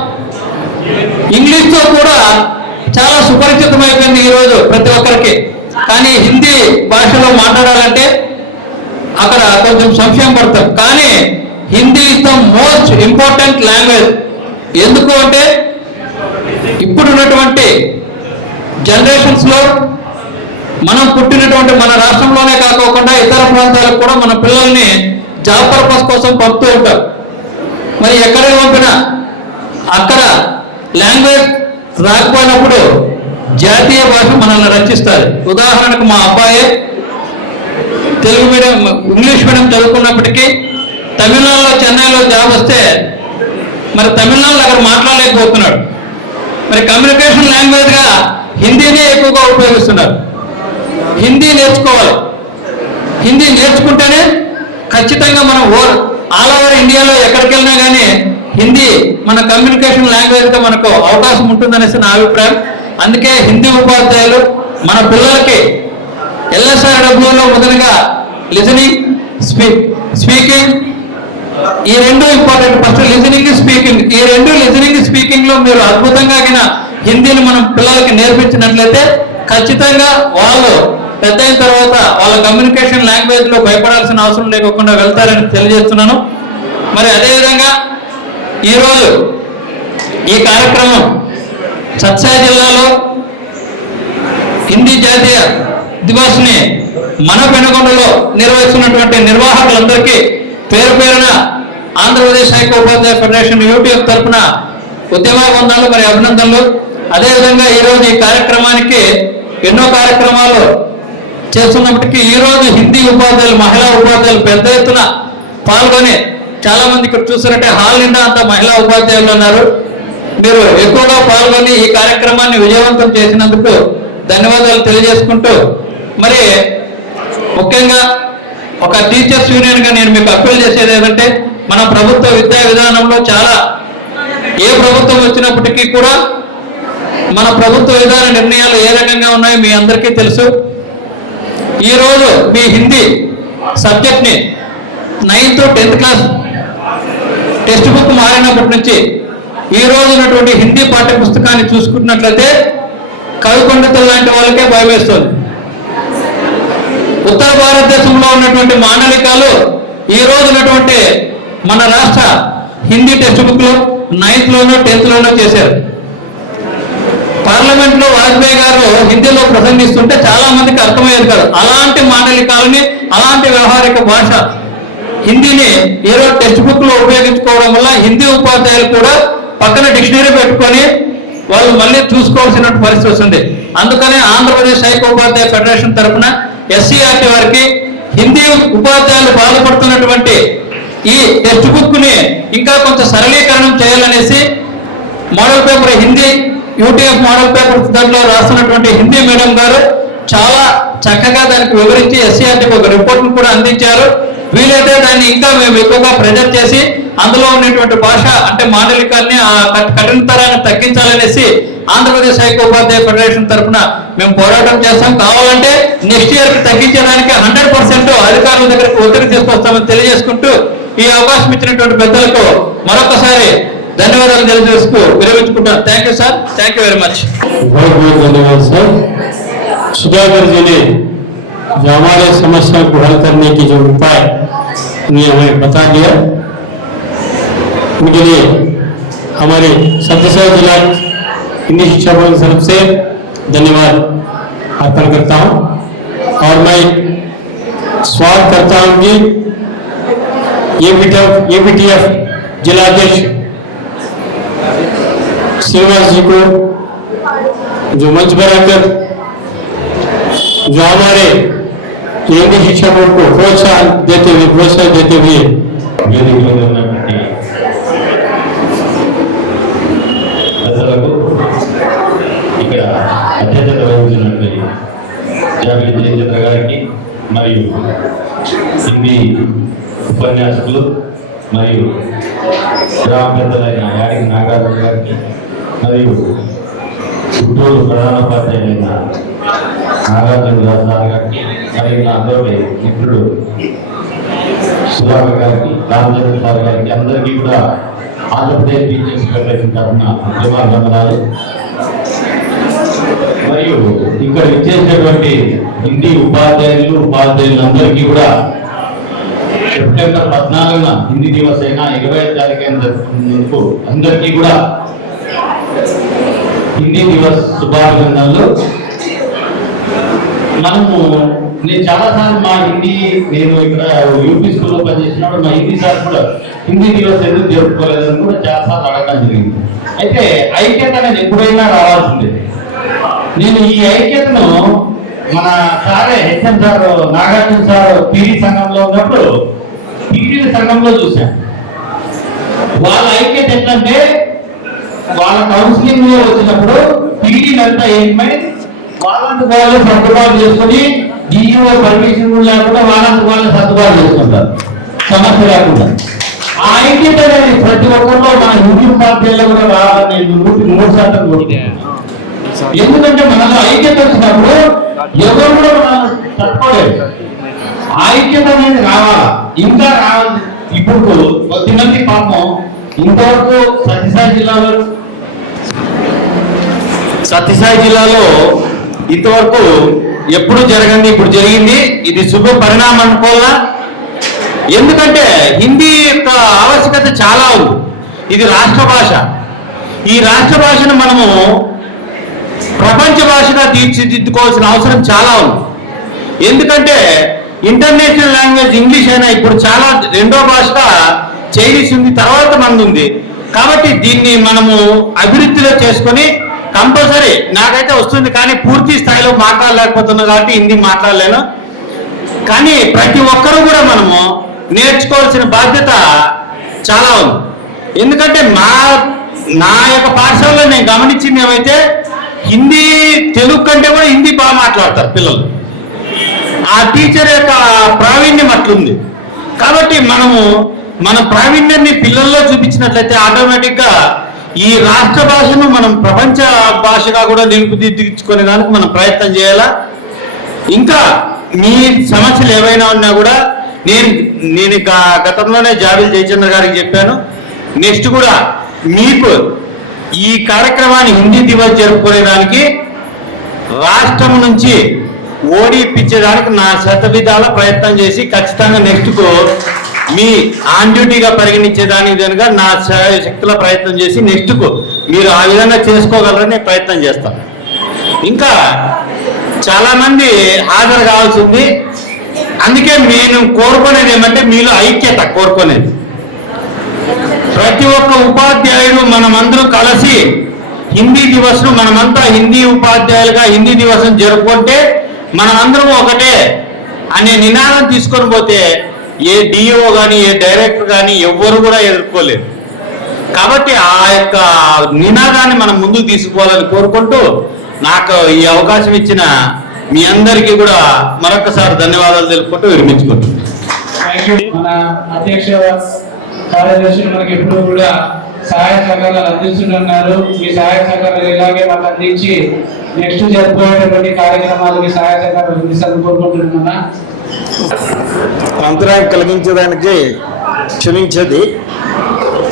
ఇంగ్లీష్తో కూడా చాలా సుపరిచితమైపోయింది ఈరోజు ప్రతి ఒక్కరికి. కానీ హిందీ భాషలో మాట్లాడాలంటే అక్కడ కొంచెం సంశయం పడతాం. కానీ Hindi is the most important language. ఎందుకు అంటే ఇప్పుడున్నటువంటి జనరేషన్స్లో మనం పుట్టినటువంటి మన రాష్ట్రంలోనే కాకోకుండా ఇతర ప్రాంతాలకు కూడా మన పిల్లల్ని జాబ్ పర్పస్ కోసం పంపుతూ ఉంటాం. మరి ఎక్కడికి పంపినా అక్కడ లాంగ్వేజ్ రాకపోయినప్పుడు జాతీయ భాష మనల్ని రక్షిస్తారు. ఉదాహరణకు మా అబ్బాయి తెలుగు మీడియం ఇంగ్లీష్ మీడియం చదువుకున్నప్పటికీ తమిళనాడులో చెన్నైలో జాబ్ వస్తే మరి తమిళనాడులో అక్కడ మాట్లాడలేకపోతున్నాడు. మరి కమ్యూనికేషన్ లాంగ్వేజ్గా హిందీనే ఎక్కువగా ఉపయోగిస్తున్నారు. హిందీ నేర్చుకోవాలి. హిందీ నేర్చుకుంటేనే ఖచ్చితంగా మనం ఆల్ ఓవర్ ఇండియాలో ఎక్కడికి వెళ్ళినా కానీ హిందీ మన కమ్యూనికేషన్ లాంగ్వేజ్గా మనకు అవకాశం ఉంటుందనేసి నా అభిప్రాయం. అందుకే హిందీ ఉపాధ్యాయులు మన పిల్లలకి LSRWలో మొదలుగా లిజనింగ్, స్పీకింగ్ ఈ రెండు ఇంపార్టెంట్. First listening, speaking. ఈ రెండు లిజనింగ్, స్పీకింగ్లో మీరు అద్భుతంగా హిందీని మనం పిల్లలకి నేర్పించినట్లయితే ఖచ్చితంగా వాళ్ళు పెద్ద అయిన తర్వాత వాళ్ళ కమ్యూనికేషన్ లాంగ్వేజ్లో భయపడాల్సిన అవసరం లేకుండా వెళ్తారని తెలియజేస్తున్నాను. మరి అదేవిధంగా ఈరోజు ఈ కార్యక్రమం సత్సాయి జిల్లాలో హిందీ జాతీయ దివస్ని మన పెనుగొండలో నిర్వహిస్తున్నటువంటి నిర్వాహకులందరికీ పేరు పేరున ఆంధ్రప్రదేశ్ ఐక్య ఉపాధ్యాయ ఫెడరేషన్ యూటీఎఫ్ తరఫున ఉద్యమ వందనాలు, మరి అభినందనలు. అదేవిధంగా ఈరోజు ఈ కార్యక్రమానికి ఎన్నో కార్యక్రమాలు చేస్తున్నప్పటికీ ఈరోజు హిందీ ఉపాధ్యాయులు, మహిళా ఉపాధ్యాయులు పెద్ద ఎత్తున పాల్గొని, చాలా మంది ఇక్కడ చూసారంటే హాల్ నిండా అంత మహిళా ఉపాధ్యాయులు ఉన్నారు. మీరు ఎక్కువగా పాల్గొని ఈ కార్యక్రమాన్ని విజయవంతం చేసినందుకు ధన్యవాదాలు తెలియజేసుకుంటూ, మరి ముఖ్యంగా ఒక టీచర్స్ యూనియన్గా నేను మీకు అప్పీల్ చేసేది ఏంటంటే, మన ప్రభుత్వ విద్యా విధానంలో చాలా, ఏ ప్రభుత్వం వచ్చినప్పటికీ కూడా మన ప్రభుత్వ విధాన నిర్ణయాలు ఏ రకంగా ఉన్నాయో మీ అందరికీ తెలుసు. ఈరోజు మీ హిందీ సబ్జెక్ట్ని 9th to 10th class textbook మారినప్పటి నుంచి ఈ రోజు ఉన్నటువంటి హిందీ పాఠ్య పుస్తకాన్ని చూసుకున్నట్లయితే కవి పండితులు లాంటి వాళ్ళకే భయమేస్తుంది. ఉత్తర భారతదేశంలో ఉన్నటువంటి మాండలికాలు ఈ రోజు ఉన్నటువంటి మన రాష్ట్ర హిందీ టెక్స్ట్ బుక్ లో 9th లోనో 10th లోనో చేశారు. పార్లమెంట్ లో వాజ్పేయి గారు హిందీలో ప్రసంగిస్తుంటే చాలా మందికి అర్థమయ్యేది కాదు. అలాంటి మాండలికాలని, అలాంటి వ్యవహారిక భాష హిందీని ఈరోజు టెక్స్ట్ బుక్ లో ఉపయోగించుకోవడం వల్ల హిందీ ఉపాధ్యాయులు కూడా పక్కన డిక్షనరీ పెట్టుకొని వాళ్ళు మళ్ళీ చూసుకోవాల్సిన పరిస్థితి వస్తుంది. అందుకనే ఆంధ్రప్రదేశ్ ఐక్యోపాధ్యాయ ఫెడరేషన్ తరఫున SCRT వారికి హిందీ ఉపాధ్యాయులు బాధపడుతున్నటువంటి ఈ టెక్స్ట్ బుక్ ని ఇంకా కొంచెం సరళీకరణం చేయాలనేసి model paper Hindi UTF model paper దాంట్లో రాస్తున్నటువంటి హిందీ మేడం గారు చాలా చక్కగా దానికి వివరించి SCRTకి ఒక రిపోర్ట్ను కూడా అందించారు. వీలైతే దాన్ని ఇంకా మేము ఎక్కువగా ప్రెజర్ చేసి అందులో ఉన్నటువంటి భాష అంటే మాండలికాన్ని కఠినతరాన్ని తగ్గించాలనేసి ఆంధ్రప్రదేశ్ ఐక్యోపాధ్యాయ ఫెడరేషన్ తరఫున మేము పోరాటం చేస్తాం. కావాలంటే నెక్స్ట్ ఇయర్ కి తగ్గించడానికి 100% అధికారుల దగ్గరకు ఒత్తిడి తీసుకొస్తామని తెలియజేసుకుంటూ ఈ అవకాశం ఇచ్చినటువంటి పెద్దలకు మరొకసారి धन्यवाद विरमिंचुకుంటాను. Thank you sir, thank you very much. बहुत बहुत धन्यवाद सर. सुधाकर जी ने जो हमारे समस्या को हल करने की जो उपाय उन्हें हमें बता दिया, उनके लिए हमारे सत्यसाई जिला हिंदी शिक्षा बोर्ड की तरफ से धन्यवाद अर्पण करता हूँ. और मैं स्वागत करता हूँ कि ABTF जिला अध्यक्ष श्रीनिवास जी को जो मंच पर आकर जो हमारे हिंदी शिक्षा बोर्ड को प्रोत्साहन देते हुए ఇక్కడ అధ్యక్షత వహించినటువంటి జాబిలి జయచంద్ర గారికి మరియు హిందీ ఉపన్యాసకులు మరియు గ్రామ పెద్దలైన యాడికి నాగార్జున గారికి మరియు గుంటూరు ప్రధానోపాధ్యాయులైన నాగార్జున సార్ గారికి మరియు నా అందరి మిత్రుడు సుధాకర్ గారికి, రామచంద్ర సార్ గారికి అందరికీ కూడా ఆంధ్రప్రదేశ్ టీచర్స్ ఫెడరేషన్ తరఫున ధన్యవాదాలు. మరియు ఇక్కడ ఇచ్చేసినటువంటి హిందీ ఉపాధ్యాయులందరికీ కూడా సెప్టెంబర్ 14న హిందీ దివస్ అయినా 25 తారీఖు అందరికీ కూడా హిందీ దివస్ శుభాభినందనలు. నేను చాలాసార్లు నేను ఇక్కడ యూపీ స్కూల్లో పనిచేసినప్పుడు మా హిందీ సార్ కూడా హిందీ దివస్ ఎందుకు జరుపుకోలేదని కూడా చాలాసార్లు అడగడం జరిగింది. అయితే ఐక్యత అనేది ఎప్పుడైనా రావాల్సిందే. నేను ఈ ఐక్యతను మన సారే HM sir Nagarjuna sir PD సంఘంలో ఉన్నప్పుడు పీడీ సంఘంలో చూశాను. వాళ్ళ ఐక్యత ఏంటంటే వాళ్ళ కౌన్సిలింగ్ లో వచ్చినప్పుడు పీడీలంతా ఏమై వాళ్ళంతా వాళ్ళు సర్దుబాటు చేసుకుని DEO పర్మిషన్ లేకుండా వాళ్ళంతా వాళ్ళు సర్దుబాటు చేసుకుంటారు సమస్య లేకుండా. ఆ ఐక్యత అనేది ప్రతి ఒక్కరిలో మన హిందీ పార్టీల్లో కూడా రావాలని 100% కోరుకుంటున్నాను. ఎందుకంటే మనలో ఐక్యత వచ్చినప్పుడు ఎవరు కూడా మనం తట్టుకోలేదు. ఐక్యత అనేది రావాలా, ఇంకా రావాలి. ఇప్పుడు కొద్దిమంది పాపం ఇంతవరకు సత్యసాయి జిల్లాలో ఇంతవరకు ఎప్పుడు జరగండి, ఇప్పుడు జరిగింది. ఇది శుభ పరిణామం అనుకోవాలా. ఎందుకంటే హిందీ యొక్క ఆవశ్యకత చాలా ఉంది. ఇది రాష్ట్ర భాష. ఈ రాష్ట్ర భాషను మనము ప్రపంచ భాషగా తీర్చిదిద్దుకోవాల్సిన అవసరం చాలా ఉంది. ఎందుకంటే ఇంటర్నేషనల్ లాంగ్వేజ్ ఇంగ్లీష్ అయినా ఇప్పుడు చాలా రెండో భాషగా చైనీస్ ఉంది, తర్వాత మనది ఉంది. కాబట్టి దీన్ని మనము అభివృద్ధిలో చేసుకొని కంపల్సరీ నాకైతే వస్తుంది, కానీ పూర్తి స్థాయిలో మాట్లాడలేకపోతున్నా కాబట్టి హిందీ మాట్లాడలేను. కానీ ప్రతి ఒక్కరూ కూడా మనము నేర్చుకోవాల్సిన బాధ్యత చాలా ఉంది. ఎందుకంటే నా యొక్క పాఠశాలలో నేను గమనించింది ఏమైతే హిందీ తెలుగు కంటే కూడా హిందీ బాగా మాట్లాడతారు పిల్లలు. ఆ టీచర్ యొక్క ప్రావీణ్యం అట్లుంది. కాబట్టి మన ప్రావీణ్యాన్ని పిల్లల్లో చూపించినట్లయితే ఆటోమేటిక్గా ఈ రాష్ట్ర భాషను మనం ప్రపంచ భాషగా కూడా నిరూపించుకునే దానికి మనం ప్రయత్నం చేయాలా. ఇంకా మీ సమస్యలు ఏవైనా ఉన్నా కూడా నేను గతంలోనే జాబిల్ జయచంద్ర గారికి చెప్పాను. నెక్స్ట్ కూడా మీకు ఈ కార్యక్రమాన్ని హిందీ దివస్ జరుపుకునేదానికి రాష్ట్రం నుంచి ఓడిపించేదానికి నా శతవిధాల ప్రయత్నం చేసి ఖచ్చితంగా నెక్స్ట్కు మీ ఆన్ డ్యూటీగా పరిగణించేదానికి కనుక నా శక్తుల ప్రయత్నం చేసి నెక్స్ట్కు మీరు ఆ విధంగా చేసుకోగలరని ప్రయత్నం చేస్తాను. ఇంకా చాలామంది హాజరు కావాల్సింది. అందుకే నేను కోరుకునేది ఏమంటే మీలో ఐక్యత కోరుకునేది. ప్రతి ఒక్క ఉపాధ్యాయుడు మనమందరూ కలిసి హిందీ దివస్ను మనమంతా హిందీ ఉపాధ్యాయులుగా హిందీ దివస్ను జరుపుకుంటే మనమందరం ఒకటే అనే నినాదం తీసుకొని పోతే ఏ డిఓ కానీ ఏ డైరెక్టర్ కానీ ఎవ్వరు కూడా ఎదుర్కోలేరు. కాబట్టి ఆ యొక్క నినాదాన్ని మనం ముందుకు తీసుకుపోవాలని కోరుకుంటూ నాకు ఈ అవకాశం ఇచ్చిన మీ అందరికీ కూడా మరొకసారి ధన్యవాదాలు తెలుపుకుంటూ విరమించుకుంటున్నాను. మన అధ్యక్ష కార్యదర్శులు మనకి ఎప్పుడు కూడా సహాయ సహకారాలు అందిస్తున్నారు. ఈ సహాయ సహకారాలు ఇలాగే మాకు అందించి నెక్స్ట్ జరుపుకునేటువంటి కార్యక్రమాలకి సహాయ సహకారాలు అందిస్తారని కోరుకుంటున్నా. అంతరాయం కలిగించడానికి క్షమించేది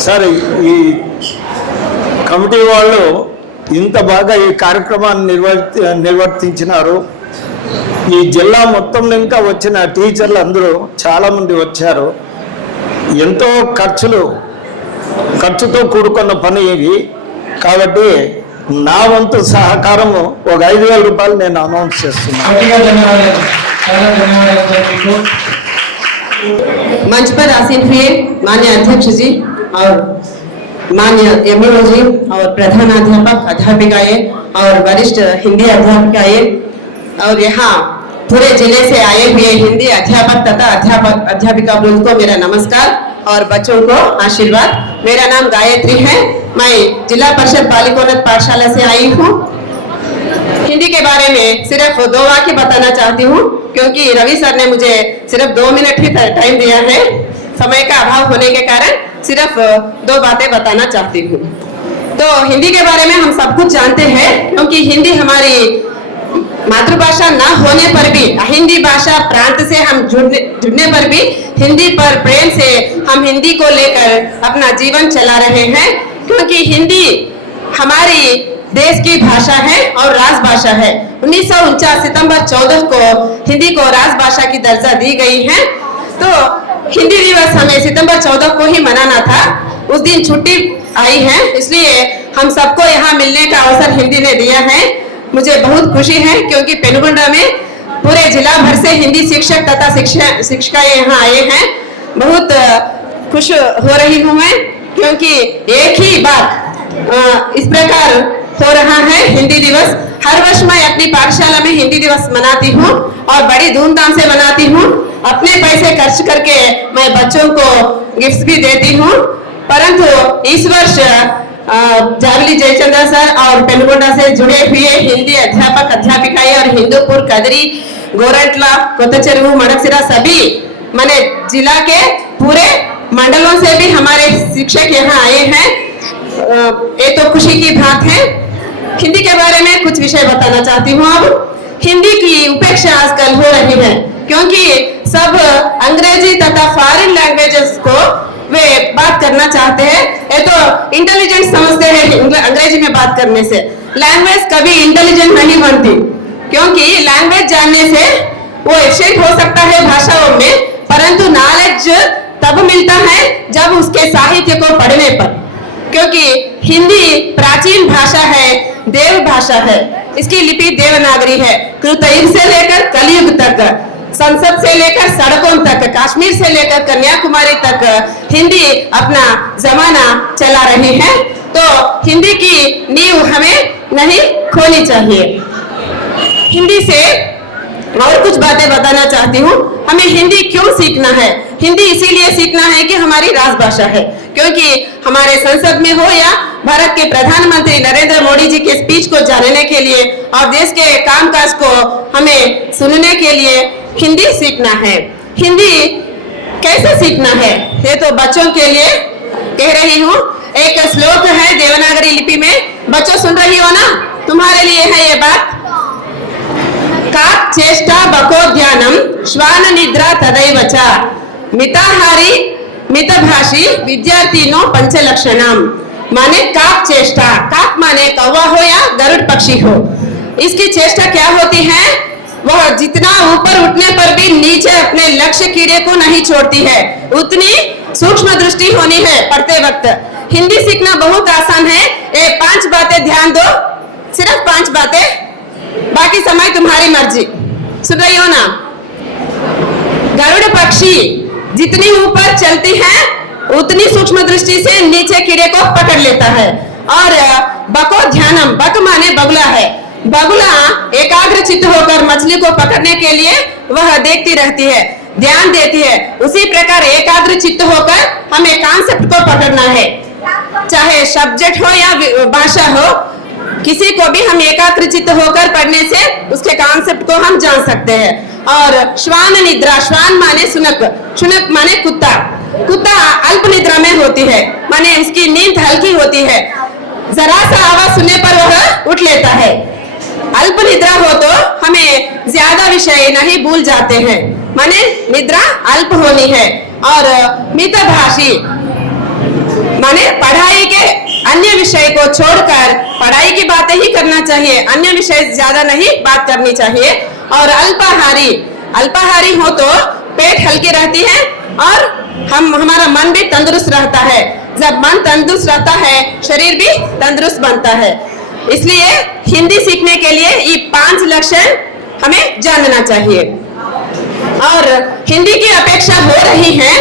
సార్. ఈ కమిటీ వాళ్ళు ఇంత బాగా ఈ కార్యక్రమాన్ని నిర్వర్తించినారు. ఈ జిల్లా మొత్తం ఇంకా వచ్చిన టీచర్లు అందరూ చాలామంది వచ్చారు. ఎంతో ఖర్చుతో కూడుకున్న పని ఇవి. కాబట్టి నా వంతు సహకారము ఒక 5,000 రూపాయలు నేను అనౌన్స్ చేస్తున్నాను. मंच पर आसीन हुए माननीय अध्यक्ष जी और माननीय एमओ जी और प्रधानाध्यापक अध्यापिकाएं और वरिष्ठ हिंदी अध्यापिकाएं और यहाँ पूरे जिले से आए हुए हिंदी अध्यापक तथा अध्यापिका वृंद को मेरा नमस्कार और बच्चों को आशीर्वाद। मेरा नाम गायत्री है। मैं जिला परिषद बालिकोन्नत पाठशाला से आई हूँ। हिंदी के बारे में सिर्फ 2 वाक्य बताना चाहती हूँ, क्योंकि रवि सर ने मुझे सिर्फ 2 मिनट ही टाइम दिया है। समय का अभाव होने के कारण सिर्फ 2 बातें बताना चाहती हूँ। तो हिंदी के बारे में हम सब कुछ जानते हैं, क्योंकि हिंदी हमारी मातृभाषा न होने पर भी हिंदी भाषा प्रांत से हम जुड़ने पर भी हिंदी पर प्रेम से हम हिंदी को लेकर अपना जीवन चला रहे हैं, क्योंकि हिंदी हमारी देश की भाषा है और राजभाषा है। 1949 सितंबर 14 को हिंदी को राजभाषा की दर्जा दी गई है। तो हिंदी दिवस हमें सितंबर 14 को ही मनाना था। उस दिन छुट्टी आई है, इसलिए हम सबको यहाँ मिलने का अवसर हिंदी ने दिया है। मुझे बहुत खुशी है, क्योंकि पेनुगोंडा में पूरे जिला भर से हिंदी शिक्षक तथा शिक्षिकाएं यहाँ आए हैं। बहुत खुश हो रही हूँ मैं, क्योंकि एक ही बात इस प्रकार हो रहा है। हिंदी दिवस हर वर्ष मैं अपनी पाठशाला में हिंदी दिवस मनाती हूँ और बड़ी धूमधाम से मनाती हूँ। अपने पैसे खर्च करके मैं बच्चों को गिफ्ट्स भी देती हूँ। परंतु इस वर्ष जावली जयचंद्र सर और पेनुगोंडा से जुड़े हुए हिंदी अध्यापक अध्यापिकाएं और हिंदूपुर, कदरी, गोरंटला, कोतचेरू, मड़कसिरा सभी मैंने जिला के पूरे मंडलों से भी हमारे शिक्षक यहाँ आए हैं। ये तो खुशी की बात है। हिंदी के बारे में कुछ विषय बताना चाहती हूँ। अब हिंदी की उपेक्षा आजकल हो रही है, क्योंकि सब अंग्रेजी तथा फॉरेन लैंग्वेजेस को वे बात करना चाहते हैं। ये तो इंटेलिजेंट समझते हैं अंग्रेजी में बात करने से। लैंग्वेज कभी इंटेलिजेंट नहीं बनती, क्योंकि लैंग्वेज जानने से वो एफिशिएंट हो सकता है भाषाओं में, परंतु नॉलेज तब मिलता है जब उसके साहित्य को पढ़ने पर। क्योंकि हिंदी प्राचीन भाषा है, देव भाषा है। इसकी लिपि देवनागरी है। कृतयुग से लेकर कलयुग तक संसद से लेकर सड़कों तक, कश्मीर से लेकर कन्याकुमारी तक हिंदी अपना जमाना चला रही है। तो हिंदी की नींव हमें नहीं खोनी चाहिए। हिंदी से और कुछ बातें बताना चाहती हूँ। हमें हिंदी क्यों सीखना है? हिंदी इसीलिए सीखना है कि हमारी राजभाषा है, क्योंकि हमारे संसद में हो या भारत के प्रधानमंत्री नरेंद्र मोदी जी के स्पीच को जानने के लिए और देश के कामकाज को हमें सुनने के लिए हिंदी सीखना है। हिंदी कैसे सीखना है ये तो बच्चों के लिए कह रही हूँ। एक श्लोक है देवनागरी लिपि में, बच्चों सुन रही हो ना, तुम्हारे लिए है ये बात। काक चेष्टा बको ध्यानम श्वान निद्रा तदैव च मिताहारी मितभाषी विद्यार्थिनो पंचलक्षणम। माने काक चेष्टा, काक माने कौवा हो या गरुड़ पक्षी हो, इसकी चेष्टा क्या होती है? वह जितना ऊपर उठने पर भी नीचे अपने लक्ष्य कीड़े को नहीं छोड़ती है, उतनी सूक्ष्म दृष्टि होनी है पढ़ते वक्त। हिंदी सीखना बहुत आसान है। ये 5 बातें ध्यान दो, सिर्फ 5 बातें, बाकी समय तुम्हारी मर्जी। सुन रही हो ना? गरुड़ पक्षी जितनी ऊपर चलती है उतनी सूक्ष्म दृष्टि से नीचे कीड़े को पकड़ लेता है। और बको ध्यानम, बक माने बगुला है। बगुला एकाग्र चित्त होकर मछली को पकड़ने के लिए वह देखती रहती है, ध्यान देती है। उसी प्रकार एकाग्र चित्त होकर हमें कॉन्सेप्ट को पकड़ना है, चाहे सब्जेक्ट हो या भाषा हो, किसी को भी हम एकाग्रचित्त होकर पढ़ने से उसके कॉन्सेप्ट को हम जान सकते हैं। और श्वान निद्रा, श्वान माने सुनक, शुनक माने कुत्ता। कुत्ता अल्प निद्रा में होती है, माने उसकी नींद हल्की होती है, जरा सा आवाज सुनने पर वह उठ लेता है। अल्प निद्रा हो तो हमें ज्यादा विषय नहीं भूल जाते हैं, माने निद्रा अल्प होनी है। और मितभाषी माने पढ़ाई के अन्य विषय को छोड़कर पढ़ाई की बातें ही करना चाहिए, अन्य विषय ज्यादा नहीं बात करनी चाहिए। और अल्पाहारी, अल्पाहारी हो तो पेट हल्की रहती है और हमारा मन भी तंदुरुस्त रहता है। जब मन तंदुरुस्त रहता है शरीर भी तंदुरुस्त बनता है। इसलिए हिंदी सीखने के लिए ये 5 लक्षण हमें जानना चाहिए। और हिंदी की अपेक्षा हो रही है,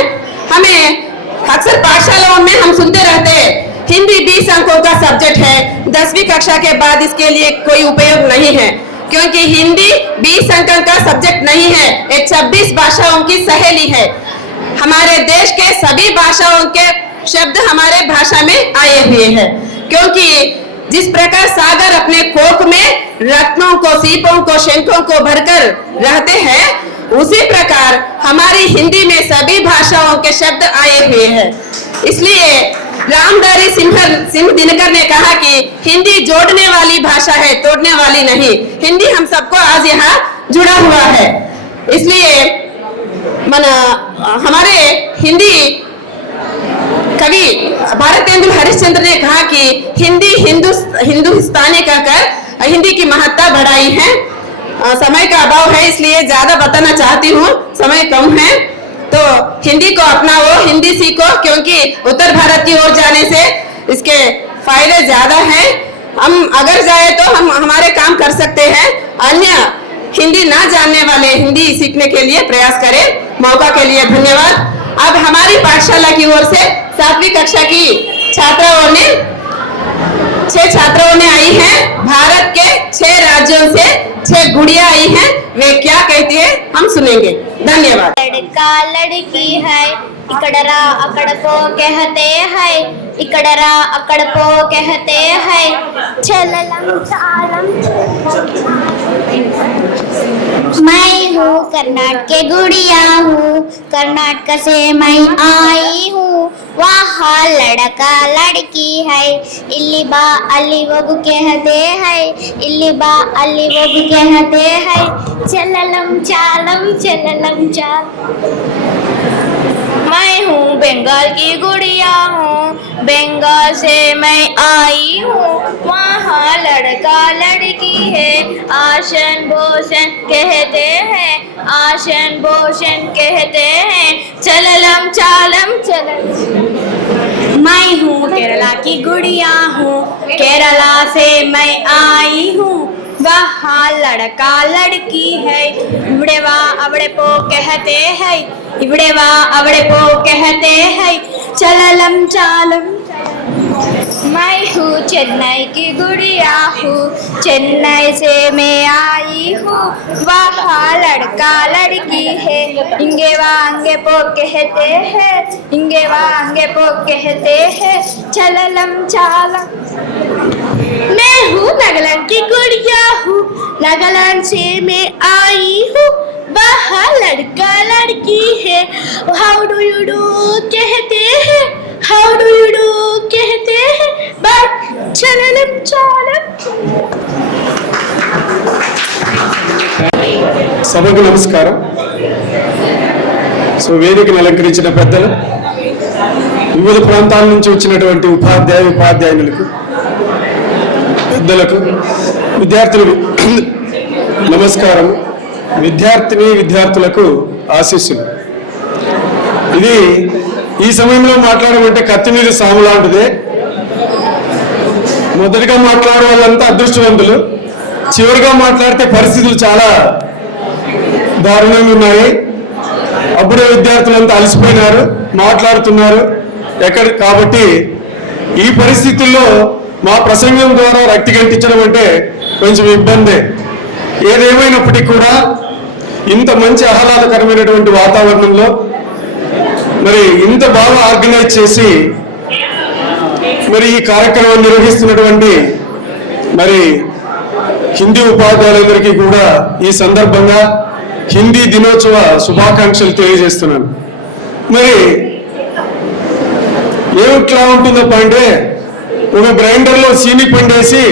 हमें अक्सर पाठशालाओं में हम सुनते रहते हैं हिंदी 20 अंकों का सब्जेक्ट है, 10वीं कक्षा के बाद इसके लिए कोई उपयोग नहीं है, क्योंकि हिंदी 20 अंकों का सब्जेक्ट नहीं है, एक 26 भाषाओं की सहेली है। हमारे देश के सभी भाषाओं के शब्द हमारे भाषा में आए हुए हैं, क्योंकि जिस प्रकार सागर अपने कोख में रत्नों को, सीपों को, शंखों को भरकर रहते हैं, उसी प्रकार हमारी हिंदी में सभी भाषाओं के शब्द आए हुए हैं। इसलिए रामधारी सिंह दिनकर ने कहा कि हिंदी जोड़ने वाली भाषा है, तोड़ने वाली नहीं। हिंदी हम सबको आज यहाँ जुड़ा हुआ है। इसलिए हमारे हिंदी कवि भारतेंदु हरिश्चंद्र ने कहा कि हिंदी हिंदुस्तानी कहकर हिंदी की महत्ता बढ़ाई है। समय का अभाव है इसलिए ज्यादा बताना चाहती हूँ, समय कम है। तो हिंदी को अपनाओ, हिंदी सीखो, क्योंकि उत्तर भारत की ओर जाने से इसके फायदे ज्यादा हैं। हम अगर जाए तो हम हमारे काम कर सकते हैं। अन्य हिंदी ना जानने वाले हिंदी सीखने के लिए प्रयास करें। मौका के लिए धन्यवाद। अब हमारी पाठशाला की ओर से 7वीं कक्षा की 6 छात्राओं ने आई हैं। भारत के 6 राज्यों से 6 गुड़िया आई हैं। वे क्या कहती है हम सुनेंगे। धन्यवाद। लड़का लड़की है, इकड़रा अकड़पो कहते हैं, इकड़रा अकड़पो कहते हैं, चललम चालम। मैं हूँ कर्नाटक के गुड़िया हूँ, कर्नाटक से मैं आई हूँ। वहाँ लड़का लड़की है, इल्ली बा अल्ली वोगु कहते हैं, इल्ली बा अल्ली वोगु कहते हैं, चललम चालम चललम चाल। मैं हूँ बंगाल की गुड़िया हूँ, बंगाल से मैं आई हूँ। वहाँ लड़का लड़की है, आशन भूषण कहते हैं, आशन भूषण कहते हैं, चललम चालम चलम। मैं हूँ केरला की गुड़िया हूँ, केरला से मैं आई हूँ। वहाँ लड़का लड़की है, इवड़े वहाँ अवड़े पो कहते हैं, इवड़े वहाँ अवड़े पो कहते हैं, चललम चालम। मैं हूँ चेन्नई की गुड़िया हूँ, चेन्नई से मैं आई हूँ, वहाँ लड़का लड़की है, इंगे वांगे पो कहते हैं, इंगे वांगे पो कहते हैं, चललम चालम। मैं हूँ नागालैंड की गुड़िया हूँ, नागालैंड से मैं आई हूँ, वहाँ लड़का लड़की है, हाउ डू यू डू कहते हैं, हाउ डू यू डू कहते हैं, बट चललम चालम। సభకు నమస్కారం. సో వేదికను అలంకరించిన పెద్దలు, వివిధ ప్రాంతాల నుంచి వచ్చినటువంటి ఉపాధ్యాయులకు, పెద్దలకు, విద్యార్థులకు నమస్కారం. విద్యార్థులకు ఆశీస్సులు. ఇది ఈ సమయంలో మాట్లాడమంటే కత్తి మీద సాము లాంటిదే. మొదటిగా మాట్లాడే వాళ్ళంతా అదృష్టవంతులు, చివరిగా మాట్లాడితే పరిస్థితులు చాలా దారుణంగా ఉన్నాయి. అప్పుడే విద్యార్థులంతా అలసిపోయినారు, మాట్లాడుతున్నారు కాబట్టి ఈ పరిస్థితుల్లో మా ప్రసంగం ద్వారా రక్తి గంటించడం అంటే కొంచెం ఇబ్బందే. ఏదేమైనప్పటికీ కూడా ఇంత మంచి ఆహ్లాదకరమైనటువంటి వాతావరణంలో మరి ఇంత బాగా ఆర్గనైజ్ చేసి మరి ఈ కార్యక్రమం నిర్వహిస్తున్నటువంటి మరి హిందీ ఉపాధ్యాయులందరికీ కూడా ఈ సందర్భంగా హిందీ దినోత్సవ శుభాకాంక్షలు తెలియజేస్తున్నాను. మరి ఏమిట్లా ఉంటుందప్ప అంటే, ఒక గ్రైండర్లో సీని పిండేసి